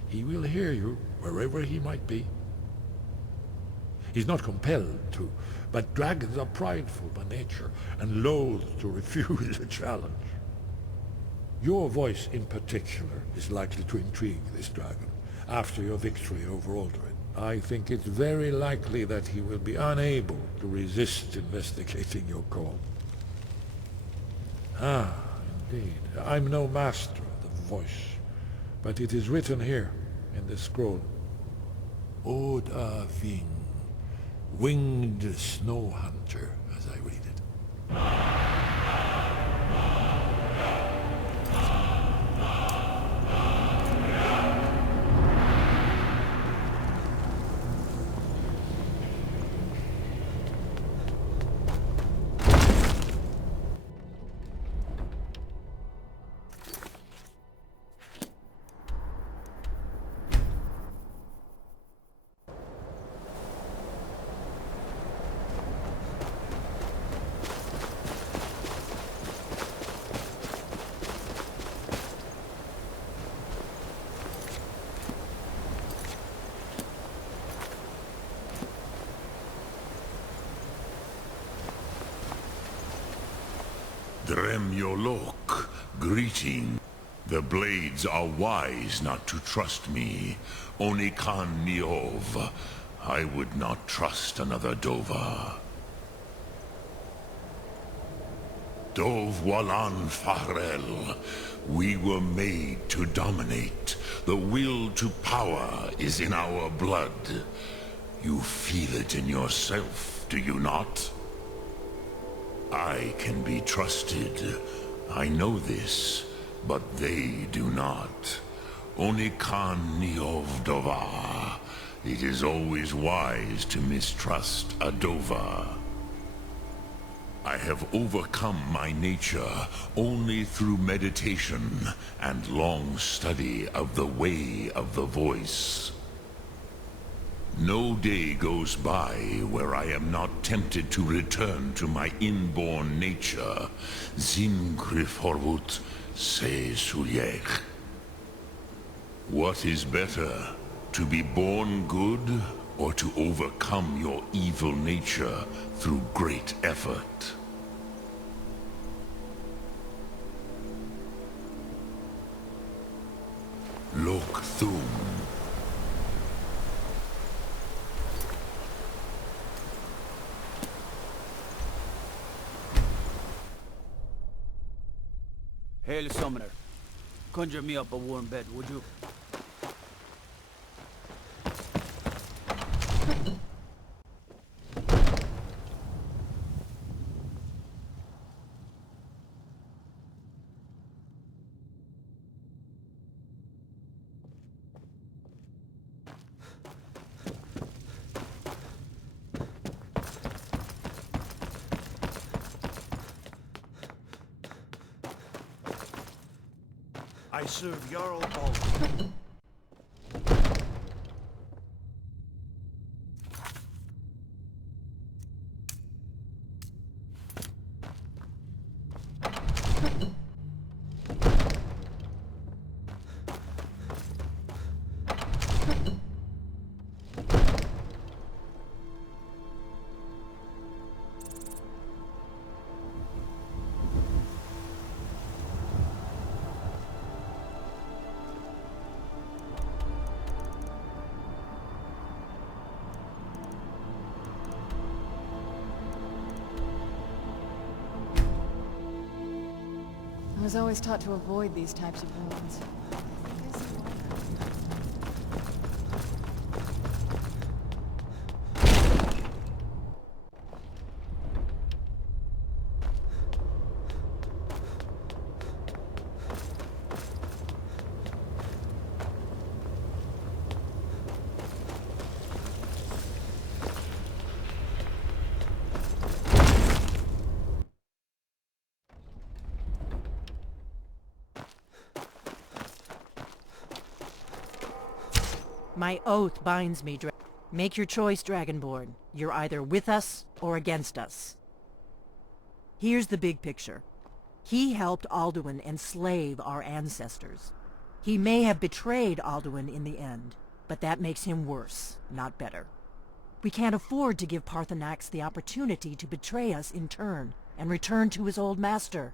he will hear you wherever he might be. He's not compelled to, but dragons are prideful by nature and loath to refuse a challenge. Your voice in particular is likely to intrigue this dragon after your victory over Alduin. I think it's very likely that he will be unable to resist investigating your call. Ah, indeed. I'm no master of the voice, but it is written here in this scroll. Od a Ving, winged snow hunter, as I read it. Dremyolok, greeting. The Blades are wise not to trust me. Onikan Niov. I would not trust another Dova. Dov Walan Farel. We were made to dominate. The will to power is in our blood. You feel it in yourself, do you not? I can be trusted. I know this, but they do not. Onikan Niov Dova. It is always wise to mistrust a Dova. I have overcome my nature only through meditation and long study of the way of the voice. No day goes by where I am not tempted to return to my inborn nature. Zimgriforvut se Sulyech. What is better, to be born good or to overcome your evil nature through great effort? Lok Thum. Hail, Summoner. Conjure me up a warm bed, would you? I serve Jarl Baldwin. I was always taught to avoid these types of ruins. My oath binds me, Make your choice, Dragonborn. You're either with us or against us. Here's the big picture. He helped Alduin enslave our ancestors. He may have betrayed Alduin in the end, but that makes him worse, not better. We can't afford to give Parthenax the opportunity to betray us in turn and return to his old master.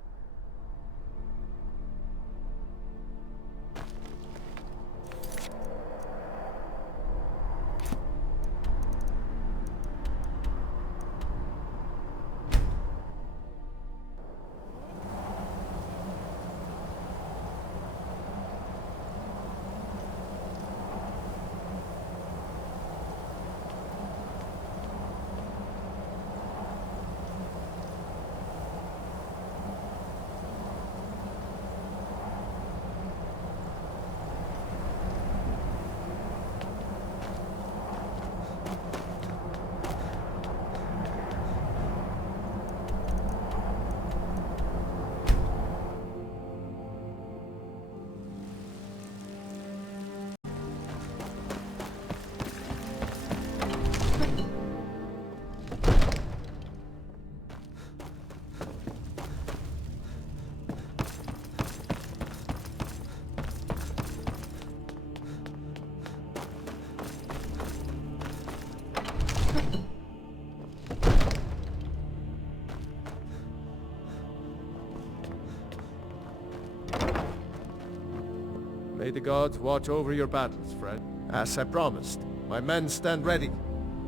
May the gods watch over your battles, friend. As I promised, my men stand ready.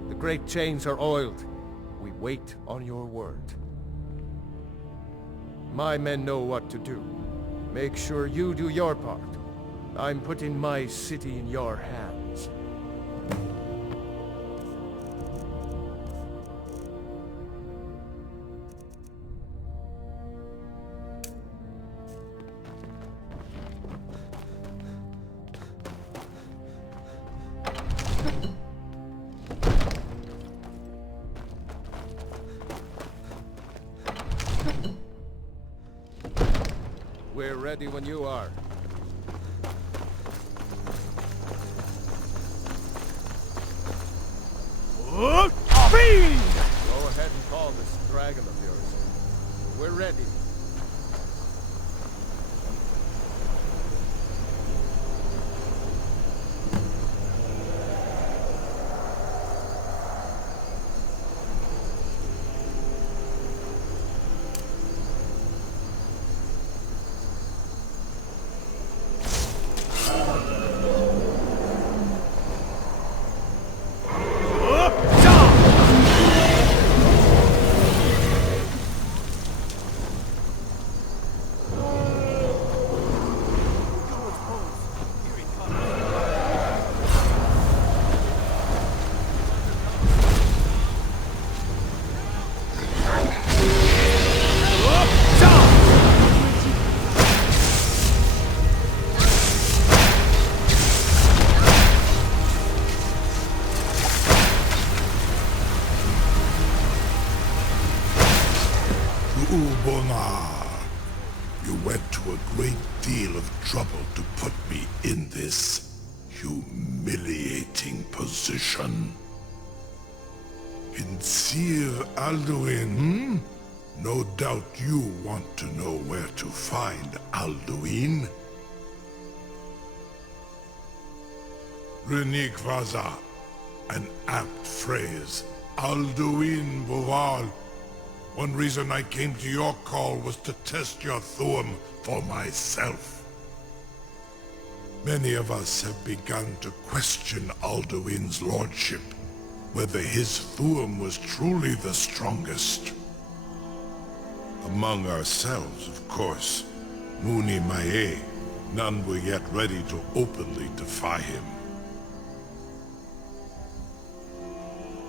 The great chains are oiled. We wait on your word. My men know what to do. Make sure you do your part. I'm putting my city in your hands. We're ready when you are. Go ahead and call this dragon of yours. We're ready. You went to a great deal of trouble to put me in this humiliating position. In Sir Alduin, No doubt you want to know where to find Alduin. Renikvaza, an apt phrase. Alduin Boval. One reason I came to your call was to test your Thuum for myself. Many of us have begun to question Alduin's lordship, whether his Thuum was truly the strongest. Among ourselves, of course, Muni Mae, none were yet ready to openly defy him.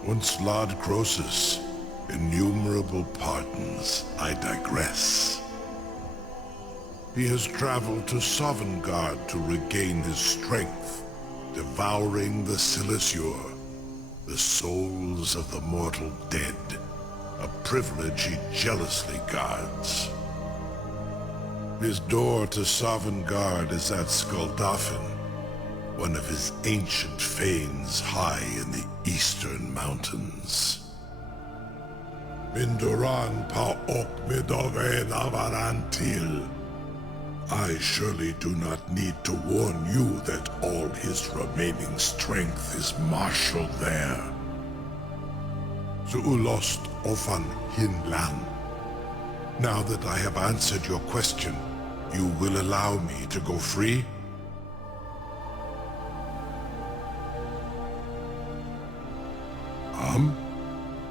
Once Lord Croesus, innumerable pardons, I digress. He has traveled to Sovngarde to regain his strength, devouring the Silissure, the souls of the mortal dead, a privilege he jealously guards. His door to Sovngarde is at Skuldafn, one of his ancient fanes high in the eastern mountains. Minduran pa ok midove navarantil. I surely do not need to warn you that all his remaining strength is marshaled there. Zuulost ofan hinlan. Now that I have answered your question, you will allow me to go free?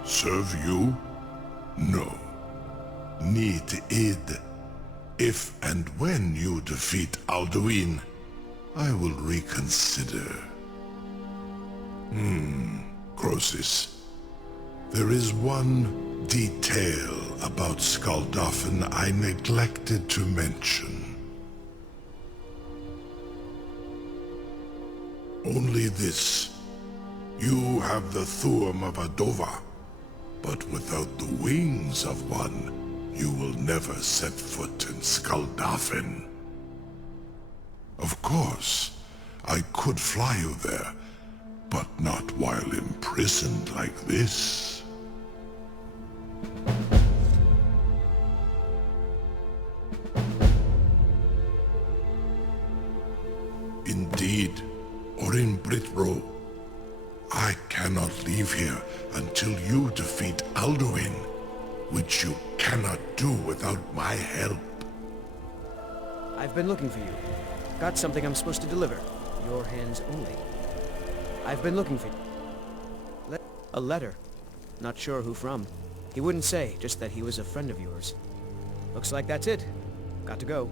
Serve you? No. Need id. If and when you defeat Alduin, I will reconsider. Croesus. There is one detail about Skuldafn I neglected to mention. Only this. You have the Thuum of a Dova, but without the wings of one, you will never set foot in Skuldafn. Of course, I could fly you there, but not while imprisoned like this. Indeed, Orin Britbro, I cannot leave here until you defeat Alduin, which you cannot do without my help. I've been looking for you. Got something I'm supposed to deliver. Your hands only. I've been looking for you. A letter. Not sure who from. He wouldn't say, just that he was a friend of yours. Looks like that's it. Got to go.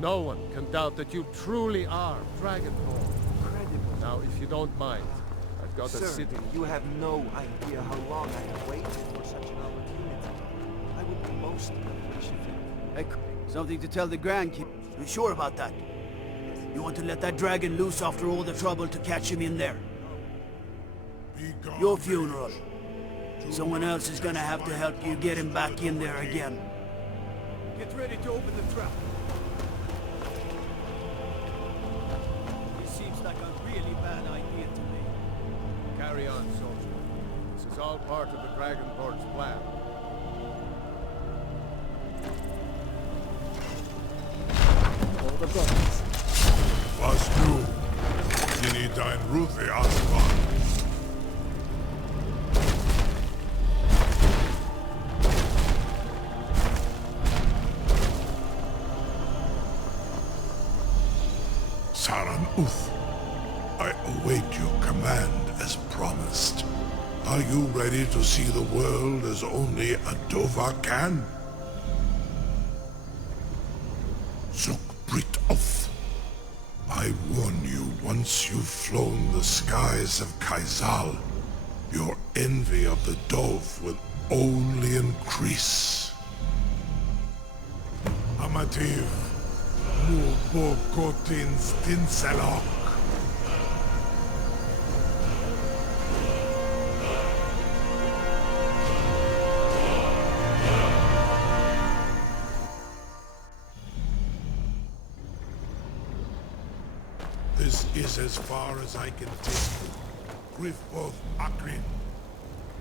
No one can doubt that you truly are Dragonborn. Incredible. Now, if you don't mind, I've got a Sir, city. you have no idea how long I have waited for such an opportunity. I would be most appreciative. Hey, something to tell the grandkid. You sure about that? You want to let that dragon loose after all the trouble to catch him in there? Your funeral. Someone else is gonna have to help you get him back in there again. Get ready to open the trap. This seems like a really bad idea to me. Carry on, soldier. This is all part of the Dragonborn's plan. All the brothers. Was du? Dini dein Ruthi Aswan. Saran Uth, I await your command as promised. Are you ready to see the world as only a Dova can? Zuk Brit Oth. I warn you, once you've flown the skies of Kaizal, your envy of the Dove will only increase. Amativ, Mubo Kotin Stinselok. This is as far as I can take you. Griffboth Akrin.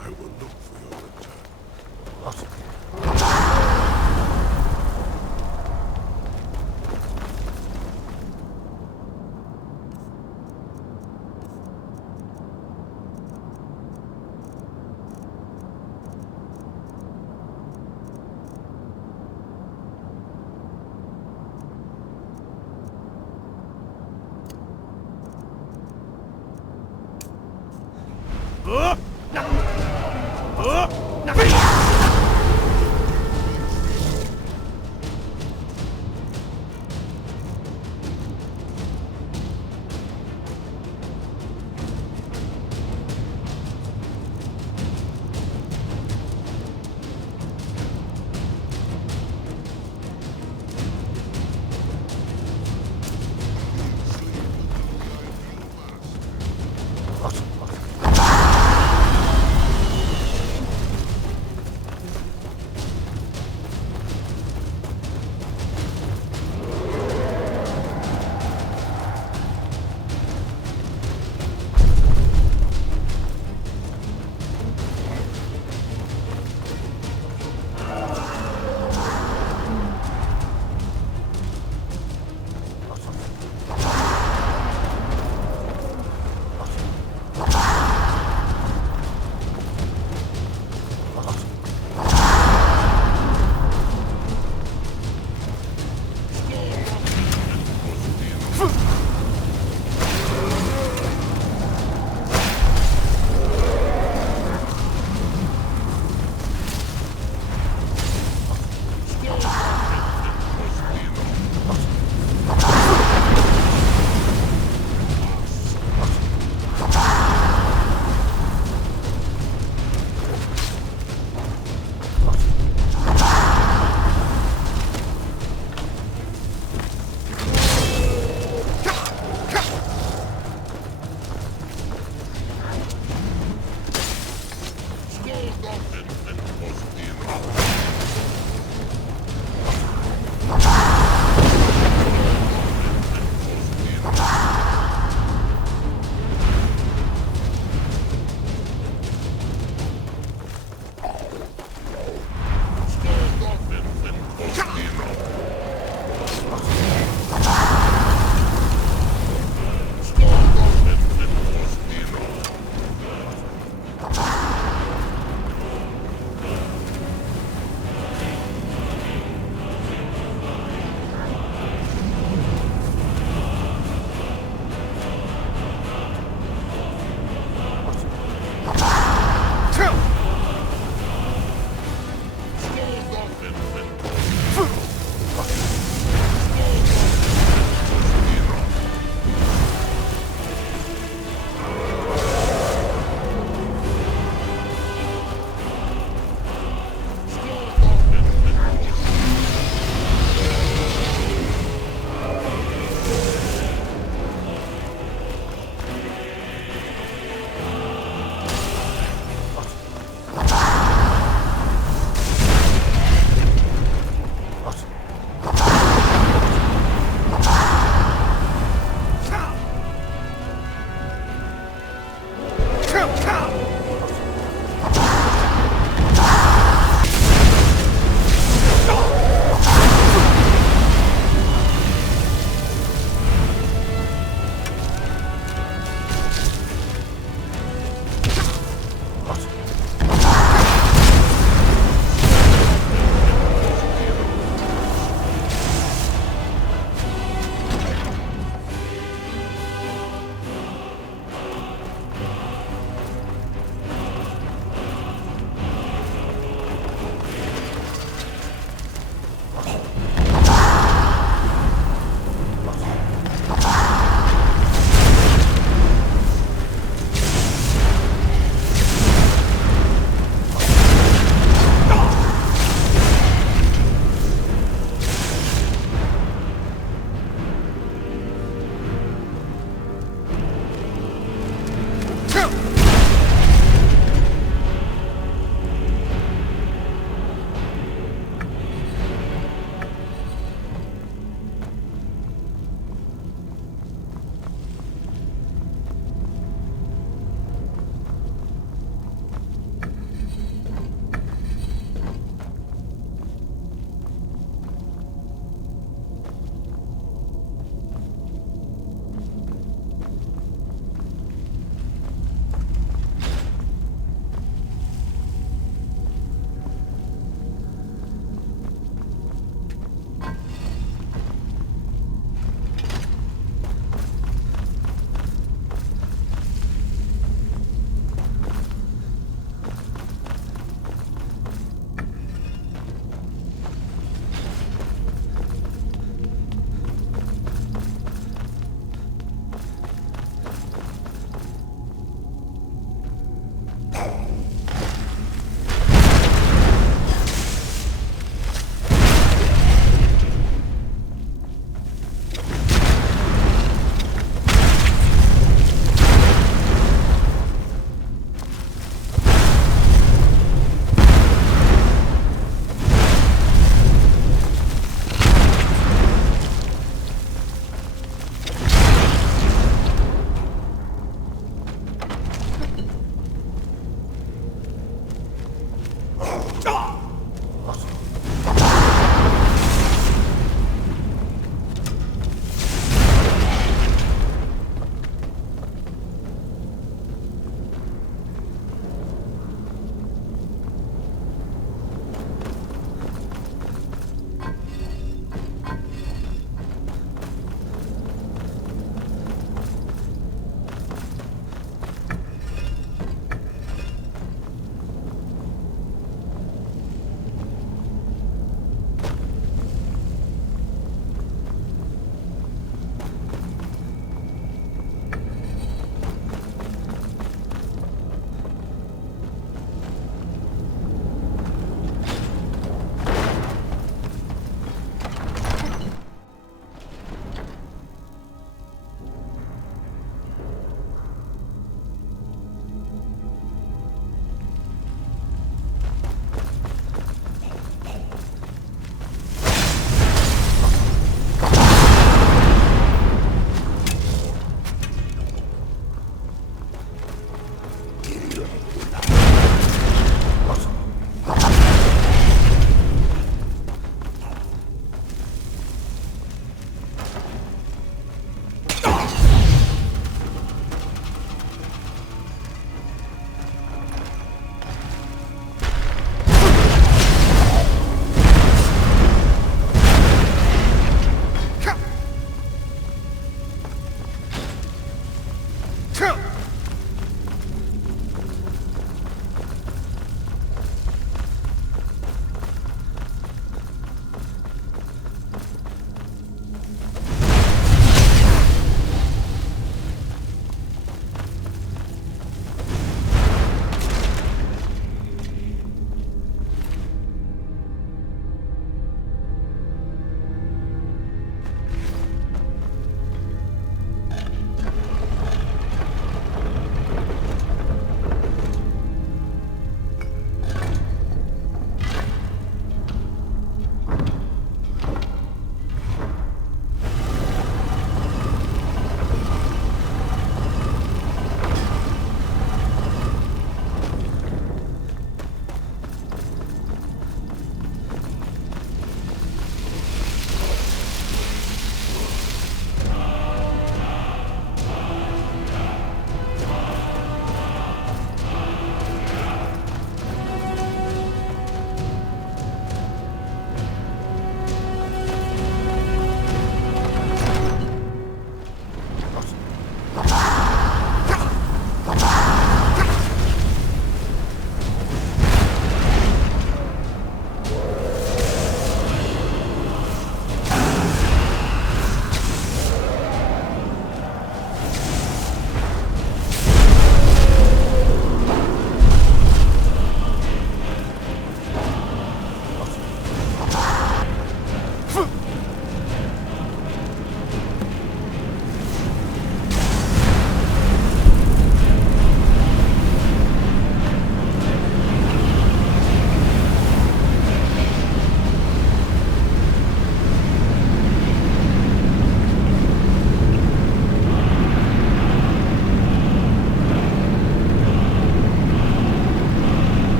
I will look for your return.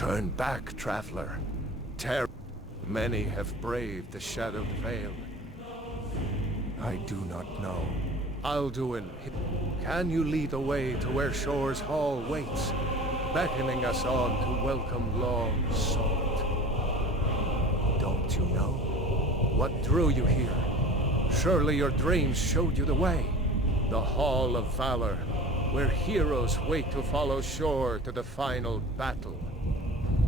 Turn back, traveler. Many have braved the Shadowed Vale. I do not know. Alduin, can you lead the way to where Shore's Hall waits, beckoning us on to welcome long sought? Don't you know? What drew you here? Surely your dreams showed you the way. The Hall of Valor, where heroes wait to follow Shore to the final battle.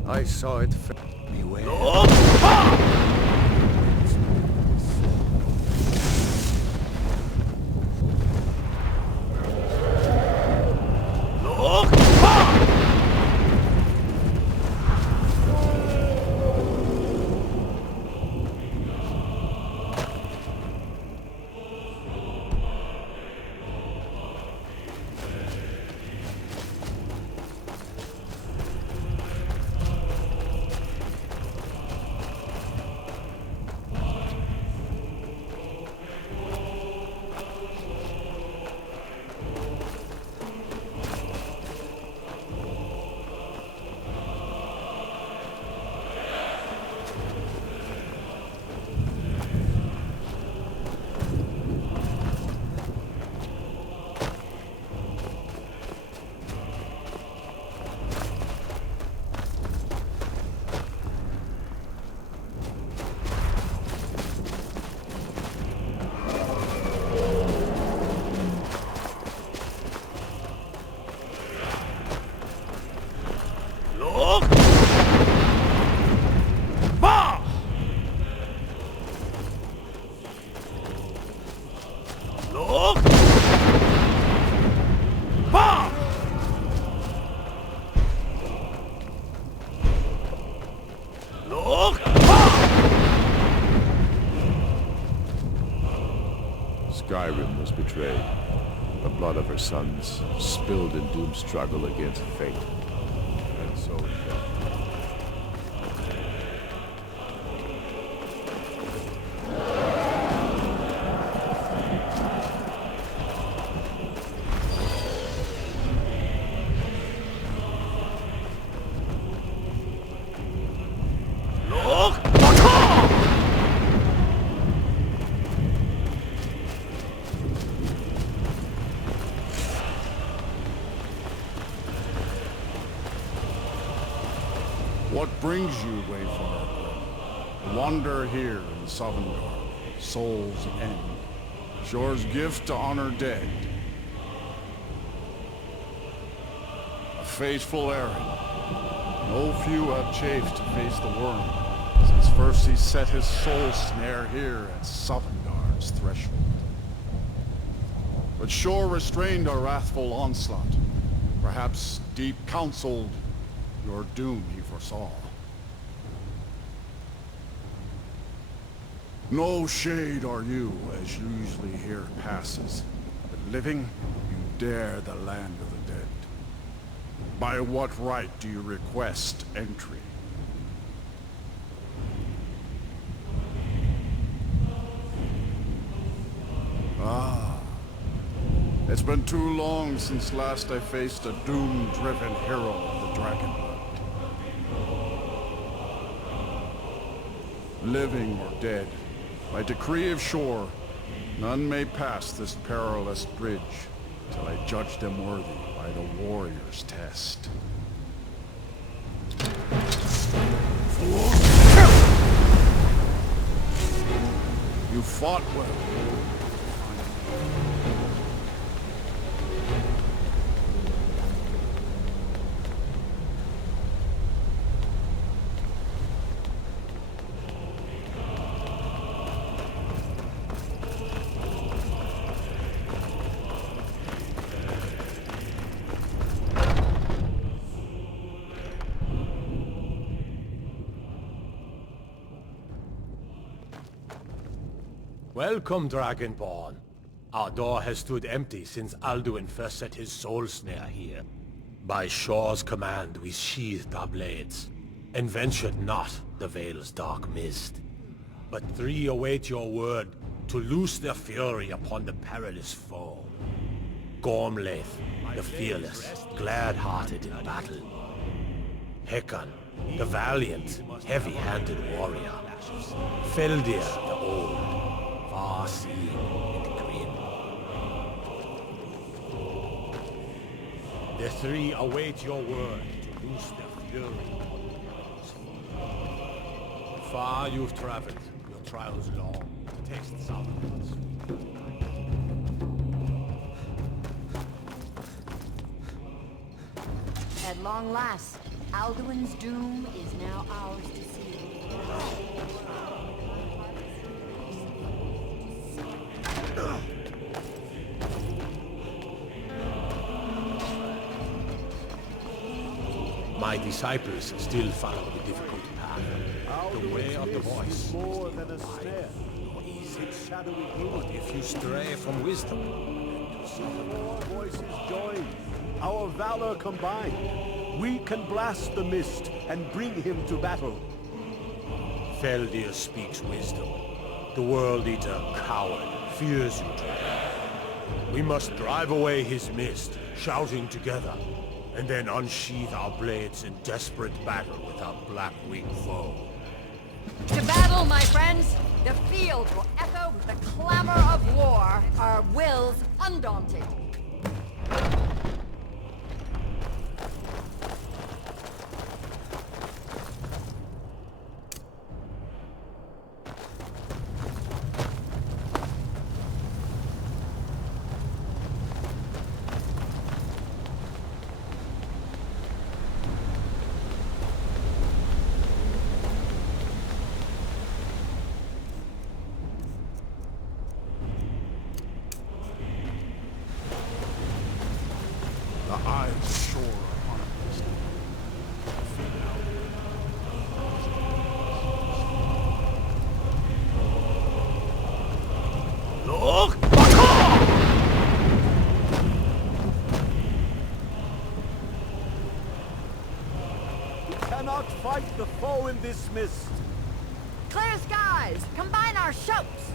I saw it. Beware. Skyrim was betrayed. The blood of her sons spilled in doomed struggle against fate. And so it fell. What brings you, Wayfarer? Wander here in Sovngarde, Soul's End. Shore's gift to honor dead. A fateful errand. No few have chafed to face the worm, since first he set his soul snare here at Sovngarde's threshold. But Shore restrained our wrathful onslaught. Perhaps deep counseled your doom he foresaw. No shade are you, as usually here passes. But living, you dare the land of the dead. By what right do you request entry? Ah. It's been too long since last I faced a doom-driven hero of the Dragonblood. Living or dead, by decree of Shore, none may pass this perilous bridge till I judge them worthy by the warrior's test. You fought well. Welcome, Dragonborn. Our door has stood empty since Alduin first set his soul snare here. By Shore's command we sheathed our blades, and ventured not the Vale's dark mist. But three await your word to loose their fury upon the perilous foe. Gormlaith, the fearless, glad-hearted in battle. Hecon, The valiant, heavy-handed warrior. Feldir the old, far-seeing and grim. The three await your word to loose their fury. Far you've traveled, your trials long. Taste Southlands. At long last, Alduin's doom is now ours to seal. My disciples still follow the difficult path. The way of the voice is more than a snare, nor easy. But if you stray from wisdom, Our voices join, our valor combined. We can blast the mist and bring him to battle. Feldir speaks wisdom. The World Eater, coward, fears you to death. We must drive away his mist, shouting together, and then unsheath our blades in desperate battle with our black-winged foe. To battle, my friends! The field will echo with the clamor of war, our wills undaunted. The eyes shore upon a mist. Look! We cannot fight the foe in this mist. Clear skies! Combine our shouts!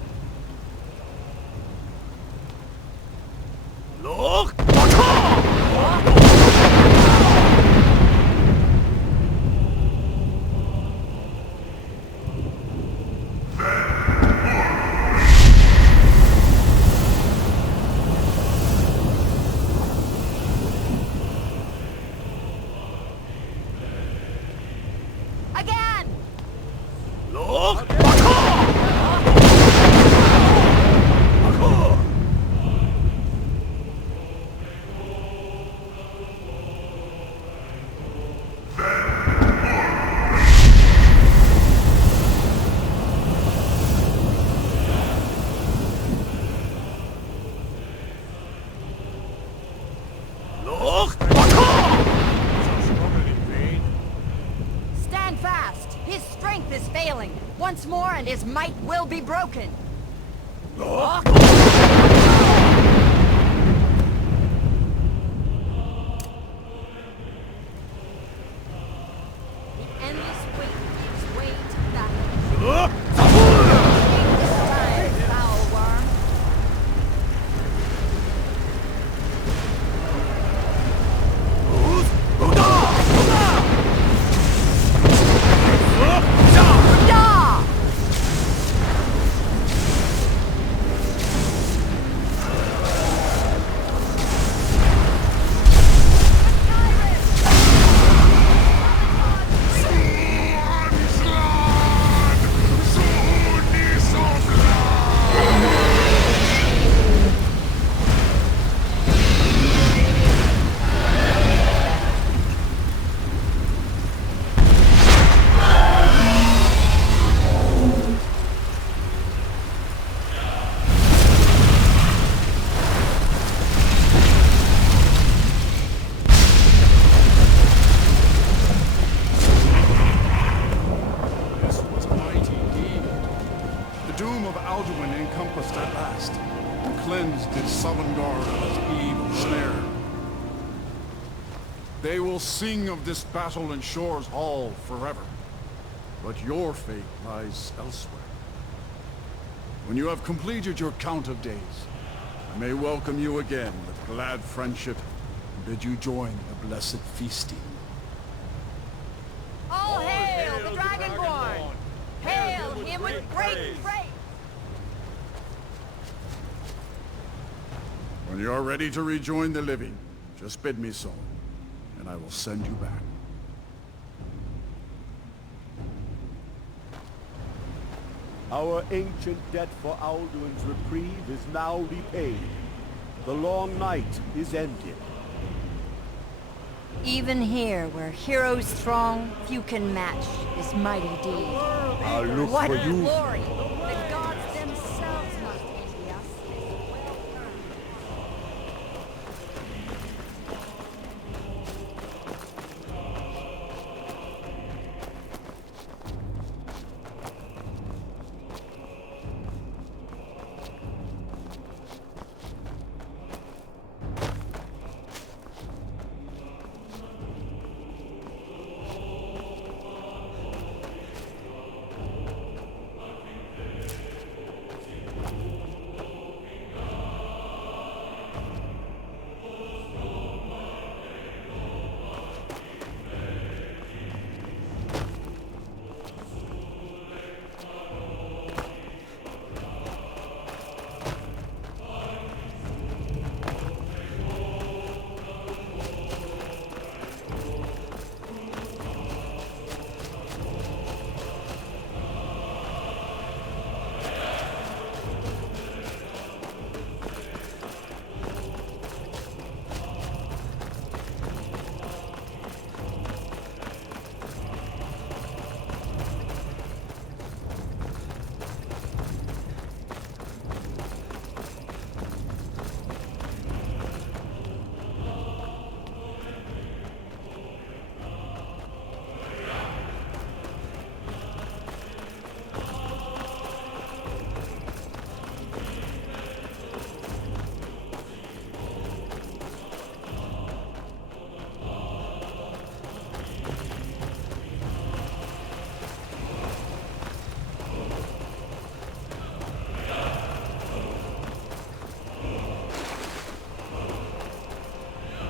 Look! Again! Look! Stand fast! His strength is failing. Once more and his might will be broken. The endless wait gives way to battle. Escape this time, foul worm. This was a mighty deed. The doom of Alduin encompassed at last, and cleansed his sullen guard of his evil snare. They will sing of this battle in Shore's Hall forever, but your fate lies elsewhere. When you have completed your count of days, I may welcome you again with glad friendship and bid you join the blessed feasting. All When you are ready to rejoin the living, just bid me so, and I will send you back. Our ancient debt for Alduin's reprieve is now repaid. The long night is ended. Even here, where heroes throng, few can match this mighty deed. I'll look what for you. glory! The gods themselves must envy us. Well earned.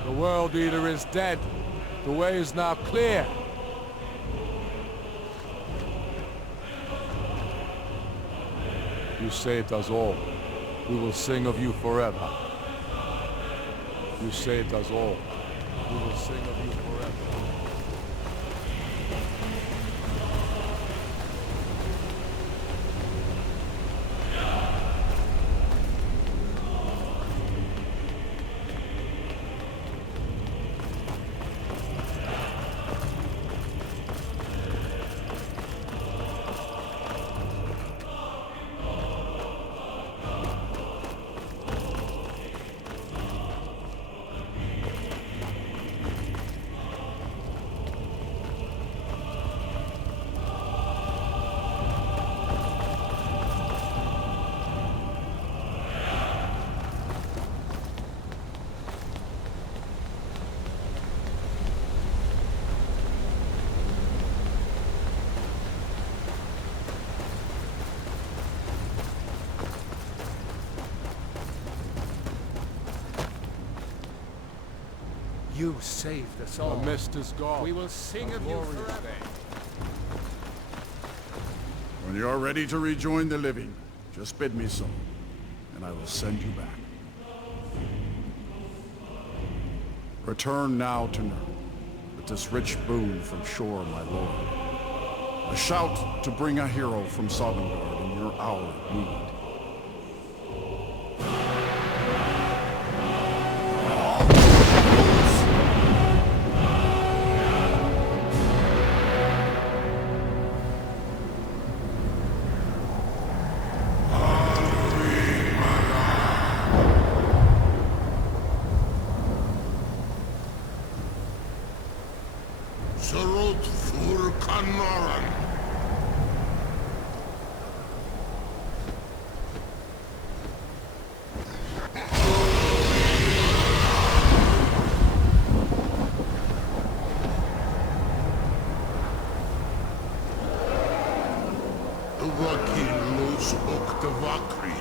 The World Eater is dead. The way is now clear. You saved us all. We will sing of you forever. You saved us all. We will sing of you forever. You saved us all. The mist is gone. We will sing of you forever. When you are ready to rejoin the living, just bid me so, and I will send you back. Return now to Nurn, with this rich boon from shore, my lord. A shout to bring a hero from Sovngarde in your hour of need. Surut fur Kanoran. Vakil los Oktavakri.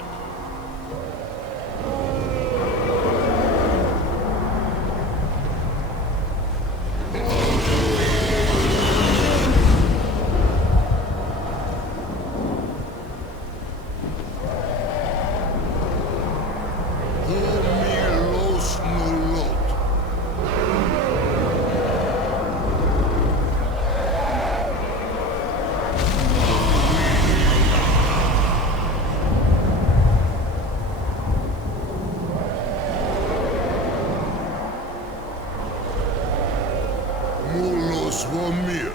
Boromir.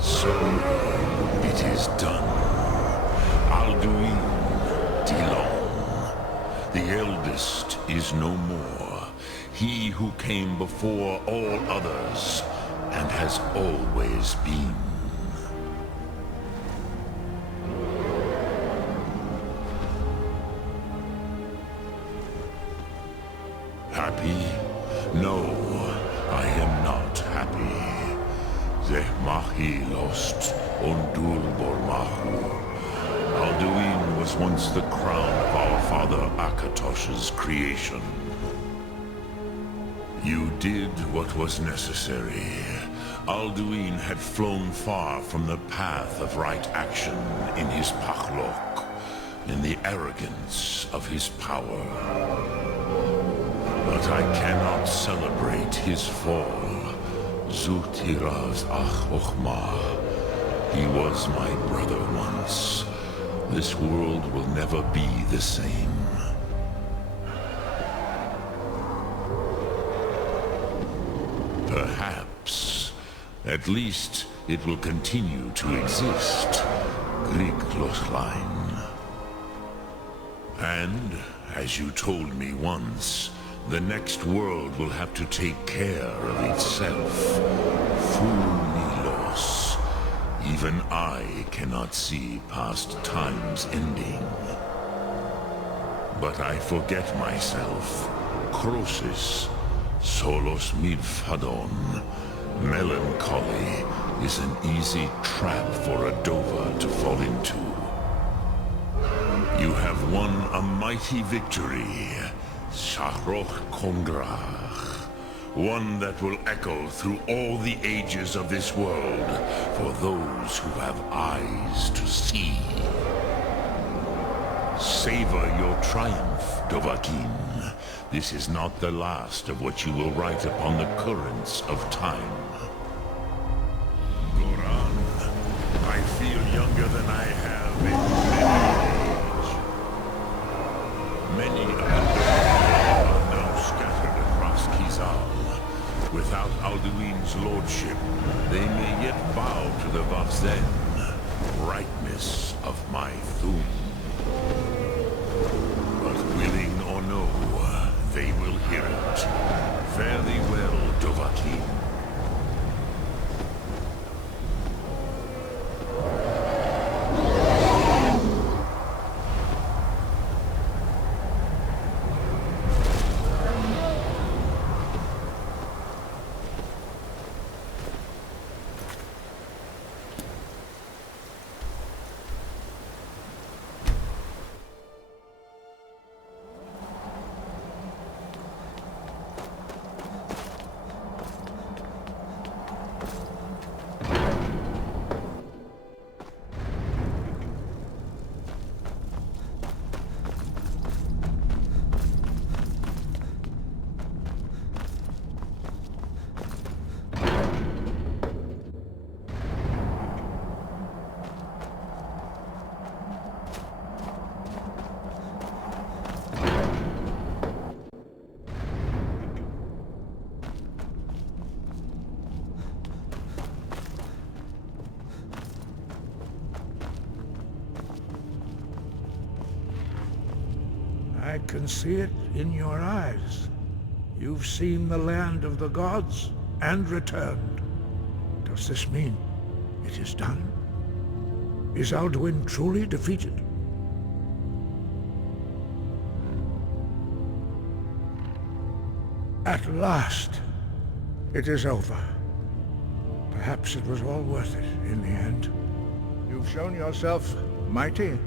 So, it is done. Alduin Dilon, the eldest, is no more. He who came before all others, and has always been. Happy? No, I am not happy. Zehmahi lost Ondur Bormahu. Alduin was once the crown of our father Akatosh's creation. You did what was necessary. Alduin had flown far from the path of right action in his Pachlok, in the arrogance of his power. But I cannot celebrate his fall. Zutiraz Ach-Ochmah. He was my brother once. This world will never be the same. Perhaps. At least it will continue to exist. Griglochlein. And, as you told me once, the next world will have to take care of itself. Funilos. Even I cannot see past time's ending. But I forget myself. Crosis. Solos midfadon. Melancholy is an easy trap for a Dova to fall into. You have won a mighty victory. Shahroch Kongrach. One that will echo through all the ages of this world for those who have eyes to see. Savor your triumph, Dovahkiin. This is not the last of what you will write upon the currents of time. Goran, I feel younger than I have in many age. Many of the are now scattered across Kizal. Without Alduin's lordship, they may yet bow to the Vavzen, brightness of my Thum. But willing or no, they will hear it. Fare thee well, Dovahkiin. I can see it in your eyes. You've seen the land of the gods and returned. Does this mean it is done? Is Alduin truly defeated? At last, it is over. Perhaps it was all worth it in the end. You've shown yourself mighty,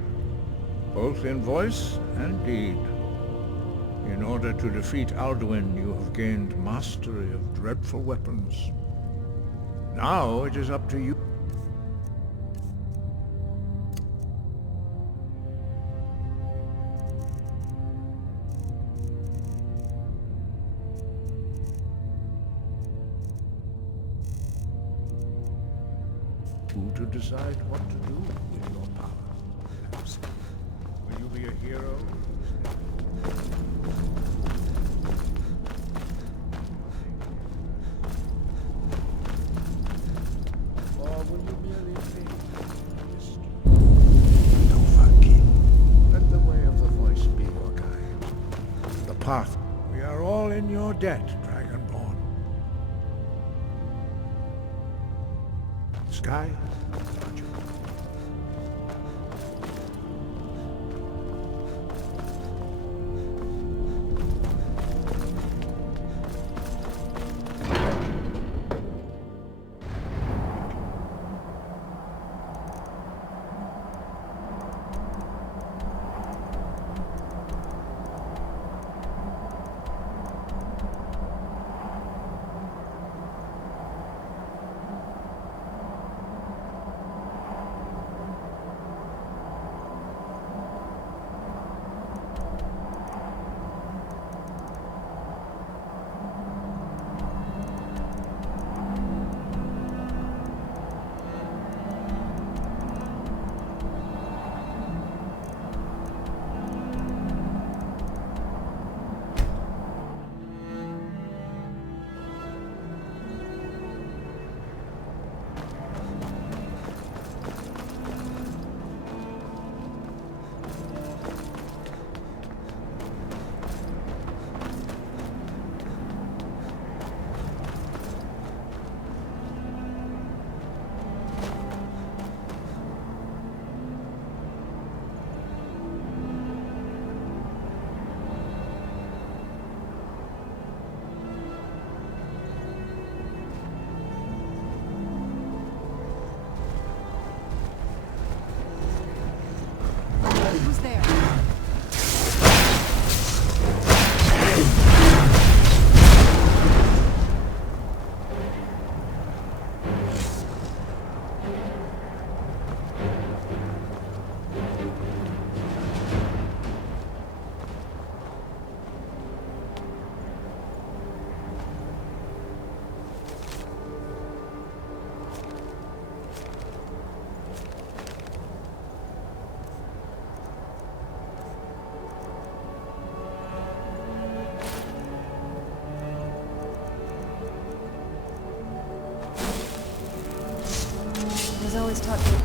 both in voice and deed. In order to defeat Alduin, you have gained mastery of dreadful weapons. Now it is up to you. To decide what to do with your power, perhaps. Will you be a hero path. We are all in your debt, Dragonborn. Sky? Roger. Who's there? I was always taught to